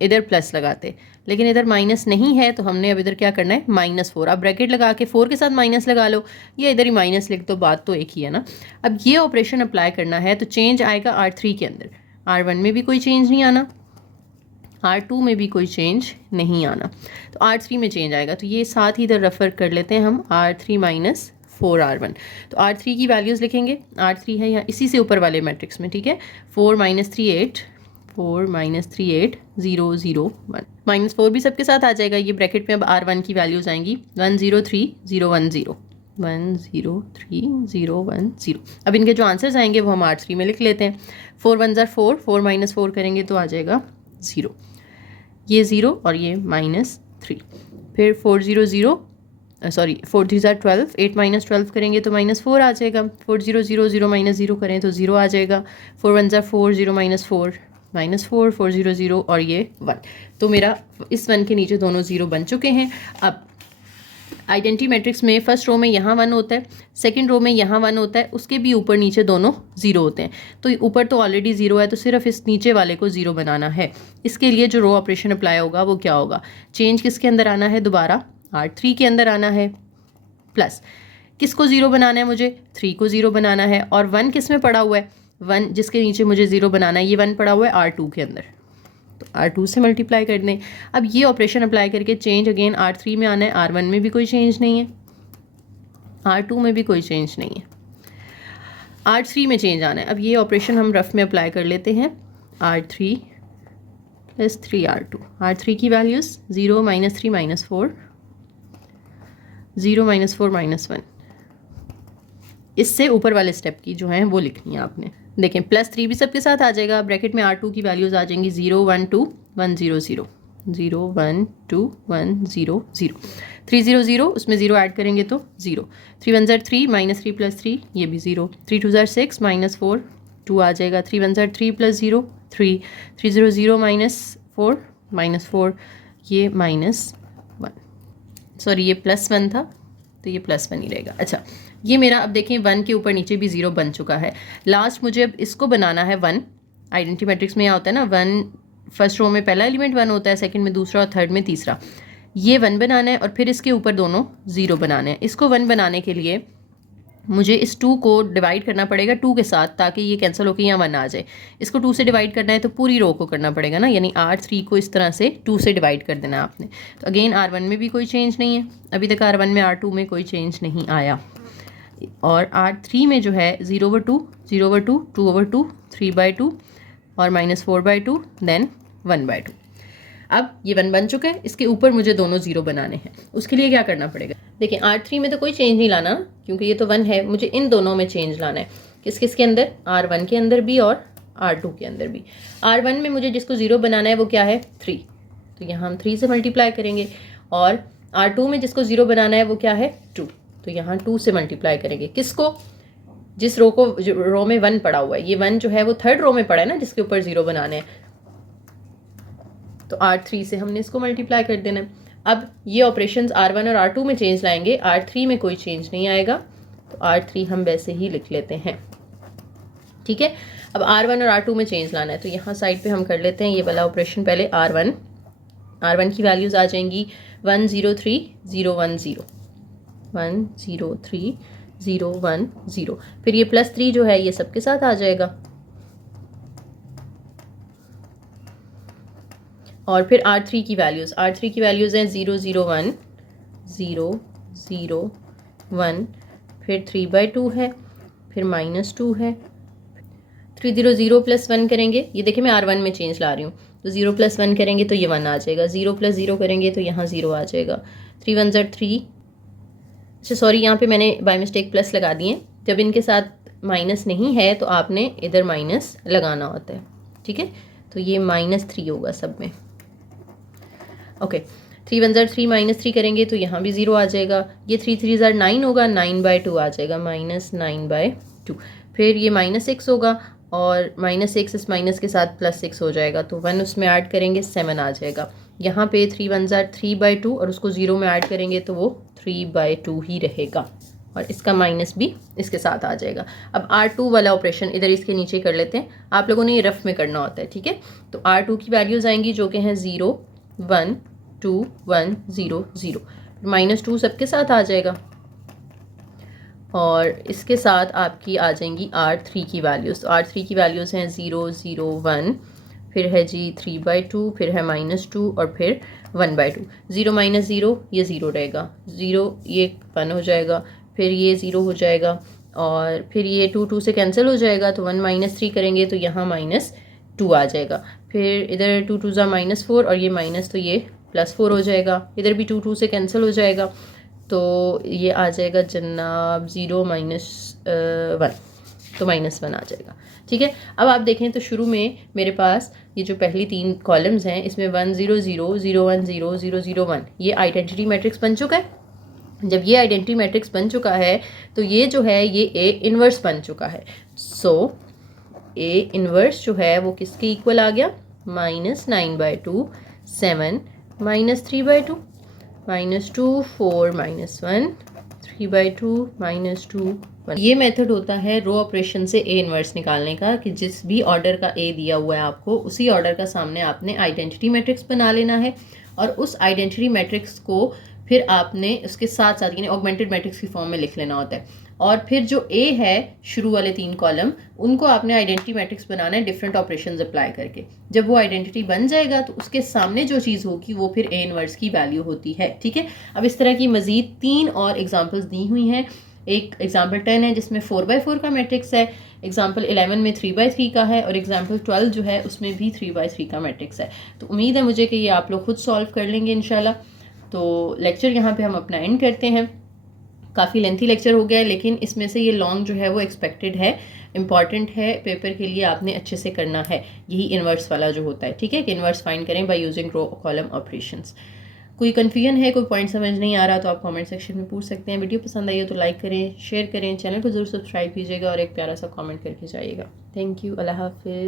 इधर प्लस लगाते, लेकिन इधर माइनस नहीं है तो हमने अब इधर क्या करना है, -4। अब ब्रैकेट लगा के 4 के साथ माइनस लगा लो, या इधर ही माइनस लिख दो, बात तो एक ही है ना। अब ये ऑपरेशन अप्लाई करना है तो चेंज आएगा R3 के अंदर, R1 में भी कोई चेंज नहीं आना, R2 में भी कोई चेंज नहीं आना, तो R3 में चेंज आएगा। तो ये साथ ही इधर रेफर कर लेते हैं हम, R3 - 4R1। तो R3 की वैल्यूज़ लिखेंगे, R3 है यहाँ इसी से ऊपर वाले मैट्रिक्स में। ठीक है, 4 - 3 8, 4 - 3 8 0 0 1, -4 भी सबके साथ आ जाएगा। ये ब्रैकेट में अब R1 की वैल्यूज़ आएंगी 1 0 3 0 1 0, 1 0 3 0 1 0। अब इनके जो आंसर्स आएंगे वो हम R3 में लिख लेते हैं। 4 1 4, 4 -4 करेंगे तो आ जाएगा 0, ये 0 और ये -3। फिर 4 0 0, सॉरी 4 3 12, 8 -12 करेंगे तो -4 आ जाएगा। 4 0 0 0 -0 करें तो 0 आ जाएगा। 4 1 4, 0 -4 -4, 4 0 0 और ये 1। तो मेरा इस 1 के नीचे दोनों 0 बन चुके हैं। अब आइडेंटिटी मैट्रिक्स में फर्स्ट रो में यहाँ 1 होता है, सेकंड रो में यहाँ 1 होता है, उसके भी ऊपर नीचे दोनों 0 होते हैं। तो ऊपर तो ऑलरेडी 0 है, तो सिर्फ इस नीचे वाले को 0 बनाना है। इसके लिए जो रो ऑपरेशन अप्लाई होगा वो क्या होगा, चेंज किसके अंदर आना है, दोबारा R3 के अंदर आना है, प्लस किसको 0 बनाना है, मुझे 3 को 0 बनाना है, और 1 किस में पड़ा हुआ है, 1 जिसके नीचे मुझे 0 बनाना है, ये 1 पड़ा हुआ है R2 के अंदर। तो R2 से मल्टीप्लाई कर दें। अब ये ऑपरेशन अप्लाई करके चेंज अगेन R3 में आना है। R1 में भी कोई चेंज नहीं है, R2 में भी कोई चेंज नहीं है, R3 में चेंज आना है। अब ये ऑपरेशन हम रफ में अप्लाई कर लेते हैं। R3 प्लस 3R2, R3 की वैल्यूज़ 0 -3 -4, 0 -4 -1। इससे ऊपर वाले स्टेप की जो है वो लिखनी है आपने। देखें +3 भी सबके साथ आ जाएगा। ब्रैकेट में R2 की वैल्यूज़ आ जाएंगी 0 1 2 1 0 0, 0 1 2 1 0 0, 3 0 0, उसमें 0 ऐड करेंगे तो 0, 3 1 3 -3 + 3 ये भी 0, 3 2 6 -4 2 आ जाएगा, 3 1 3 + 0 3, 3 0 0 -4 -4 ये -1, सॉरी ये +1 था तो ये +1 ही रहेगा। अच्छा ये मेरा अब देखें 1 के ऊपर नीचे भी 0 बन चुका है। लास्ट मुझे अब इसको बनाना है 1। आइडेंटिटी मैट्रिक्स में यहाँ होता है ना 1 फर्स्ट रो में पहला एलिमेंट 1 होता है, सेकंड में दूसरा और थर्ड में तीसरा। ये 1 बनाना है और फिर इसके ऊपर दोनों 0 बनाने हैं। इसको 1 बनाने के लिए मुझे इस 2 को डिवाइड करना पड़ेगा 2 के साथ, ताकि ये कैंसिल होकर यहाँ 1 आ जाए। इसको 2 से डिवाइड करना है तो पूरी रो को करना पड़ेगा ना, यानी R3 को इस तरह से 2 से डिवाइड कर देना है आपने। तो अगेन R1 में भी कोई चेंज नहीं है, अभी तक R1 में R2 में कोई चेंज नहीं आया। और R3 में जो है 0/2 0/2 2/2 3/2 और -4/2 देन 1/2। अब ये 1 बन चुका है, इसके ऊपर मुझे दोनों 0 बनाने हैं। उसके लिए क्या करना पड़ेगा? देखिए R3 में तो कोई चेंज नहीं लाना क्योंकि ये तो 1 है, मुझे इन दोनों में चेंज लाना है। किस किस के अंदर? R1 के अंदर भी और R2 के अंदर भी। R1 में मुझे जिसको 0 बनाना है वो क्या है? 3, तो यहाँ हम 3 से मल्टीप्लाई करेंगे। और R2 में जिसको 0 बनाना है वो क्या है? 2, तो यहाँ 2 से मल्टीप्लाई करेंगे। किसको? जिस रो को रो में 1 पड़ा हुआ है। ये 1 जो है वो थर्ड रो में पड़ा है ना, जिसके ऊपर 0 बनाने हैं, तो R3 से हमने इसको मल्टीप्लाई कर देना है। अब ये ऑपरेशंस R1 और R2 में चेंज लाएंगे, R3 में कोई चेंज नहीं आएगा, तो R3 हम वैसे ही लिख लेते हैं। ठीक है, अब R1 और R2 में चेंज लाना है तो यहाँ साइड पे हम कर लेते हैं ये वाला ऑपरेशन। पहले R1 की वैल्यूज़ आ जाएंगी 1 0 3 0 1 0, 1 0 3 0 1 0। फिर ये +3 जो है ये सबके साथ आ जाएगा। और फिर R3 की वैल्यूज़ हैं 0 0 1 0 0 1, फिर 3/2 है, फिर -2 है, 3 0 0 + 1 करेंगे। ये देखिए मैं R1 में चेंज ला रही हूँ, तो 0 + 1 करेंगे तो ये 1 आ जाएगा, 0 + 0 करेंगे तो यहाँ 0 आ जाएगा, 3 1 3। अच्छा सॉरी, यहाँ पे मैंने बाय मिस्टेक प्लस लगा दिए। जब इनके साथ माइनस नहीं है तो आपने इधर माइनस लगाना होता है। ठीक है, तो ये -3 होगा सब में। ओके, 3 1 3 -3 करेंगे तो यहाँ भी 0 आ जाएगा। ये 3 3 9 होगा, 9/2 आ जाएगा, -9/2। फिर ये -6 होगा और -6 इस माइनस के साथ +6 हो जाएगा, तो 1 उसमें ऐड करेंगे 7 आ जाएगा। यहाँ पे 3 1 3/2 और उसको 0 में ऐड करेंगे तो वो 3/2 ही रहेगा, और इसका माइनस भी इसके साथ आ जाएगा। अब R2 वाला ऑपरेशन इधर इसके नीचे कर लेते हैं। आप लोगों ने ये रफ में करना होता है। ठीक है, तो R2 की वैल्यूज़ आएंगी जो कि हैं 0 1 2 1 0 0, -2 सबके साथ आ जाएगा। और इसके साथ आपकी आ जाएंगी R3 की वैल्यूज़। तो R3 की वैल्यूज़ हैं 0 0 1, फिर है जी 3/2, फिर है -2 और फिर 1/2। 0 -0 ये 0 रहेगा, 0 ये 1 हो जाएगा, फिर ये 0 हो जाएगा और फिर ये 2 2 से कैंसिल हो जाएगा, तो 1 -3 करेंगे तो यहाँ -2 आ जाएगा। फिर इधर 2 2 -4 और ये माइनस, तो ये +4 हो जाएगा। इधर भी 2 2 से कैंसिल हो जाएगा, तो ये आ जाएगा जनाब 0 -1, तो -1 आ जाएगा। ठीक है, अब आप देखें तो शुरू में मेरे पास ये जो पहली 3 कॉलम्स हैं इसमें 1 0 0 0 1 0 0 0 1 ये आइडेंटिटी मैट्रिक्स बन चुका है। जब ये आइडेंटिटी मैट्रिक्स बन चुका है तो ये जो है ये A इन्वर्स बन चुका है। सो A इन्वर्स जो है वो किसके इक्वल आ गया? -9/2 7 -3/2 -2 4 -1 3/2 -2 1। ये मेथड होता है रो ऑपरेशन से A इन्वर्स निकालने का, कि जिस भी ऑर्डर का A दिया हुआ है आपको उसी ऑर्डर का सामने आपने आइडेंटिटी मैट्रिक्स बना लेना है और उस आइडेंटिटी मैट्रिक्स को फिर आपने उसके साथ साथ यानी ऑगमेंटेड मैट्रिक्स की फॉर्म में लिख लेना होता है। और फिर जो ए है शुरू वाले 3 कॉलम, उनको आपने आइडेंटिटी मैट्रिक्स बनाना है डिफरेंट ऑपरेशंस अप्लाई करके। जब वो आइडेंटिटी बन जाएगा तो उसके सामने जो चीज़ होगी वो फिर ए इनवर्स की वैल्यू होती है। ठीक है, अब इस तरह की मज़ीद 3 और एग्जांपल्स दी हुई हैं। एक एग्जाम्पल 10 है जिसमें 4x4 का मैट्रिक्स है, एग्जाम्पल 11 में 3x3 का है, और एग्जाम्पल 12 जो है उसमें भी 3x3 का मैट्रिक्स है। तो उम्मीद है मुझे कि ये आप लोग खुद सॉल्व कर लेंगे इंशाल्लाह। तो लेक्चर यहाँ पे हम अपना एंड करते हैं। काफ़ी लेंथी लेक्चर हो गया है, लेकिन इसमें से ये लॉन्ग जो है वो एक्सपेक्टेड है, इंपॉर्टेंट है पेपर के लिए, आपने अच्छे से करना है। यही इन्वर्स वाला जो होता है, ठीक है, कि इन्वर्स फाइंड करें by using row column operations. कोई कन्फ्यूजन है, कोई पॉइंट समझ नहीं आ रहा तो आप कमेंट सेक्शन में पूछ सकते हैं। वीडियो पसंद आई हो तो लाइक करें, शेयर करें, चैनल को ज़रूर सब्सक्राइब कीजिएगा और एक प्यारा सा कमेंट करके जाइएगा। थैंक यू, अल्लाह हाफिज़।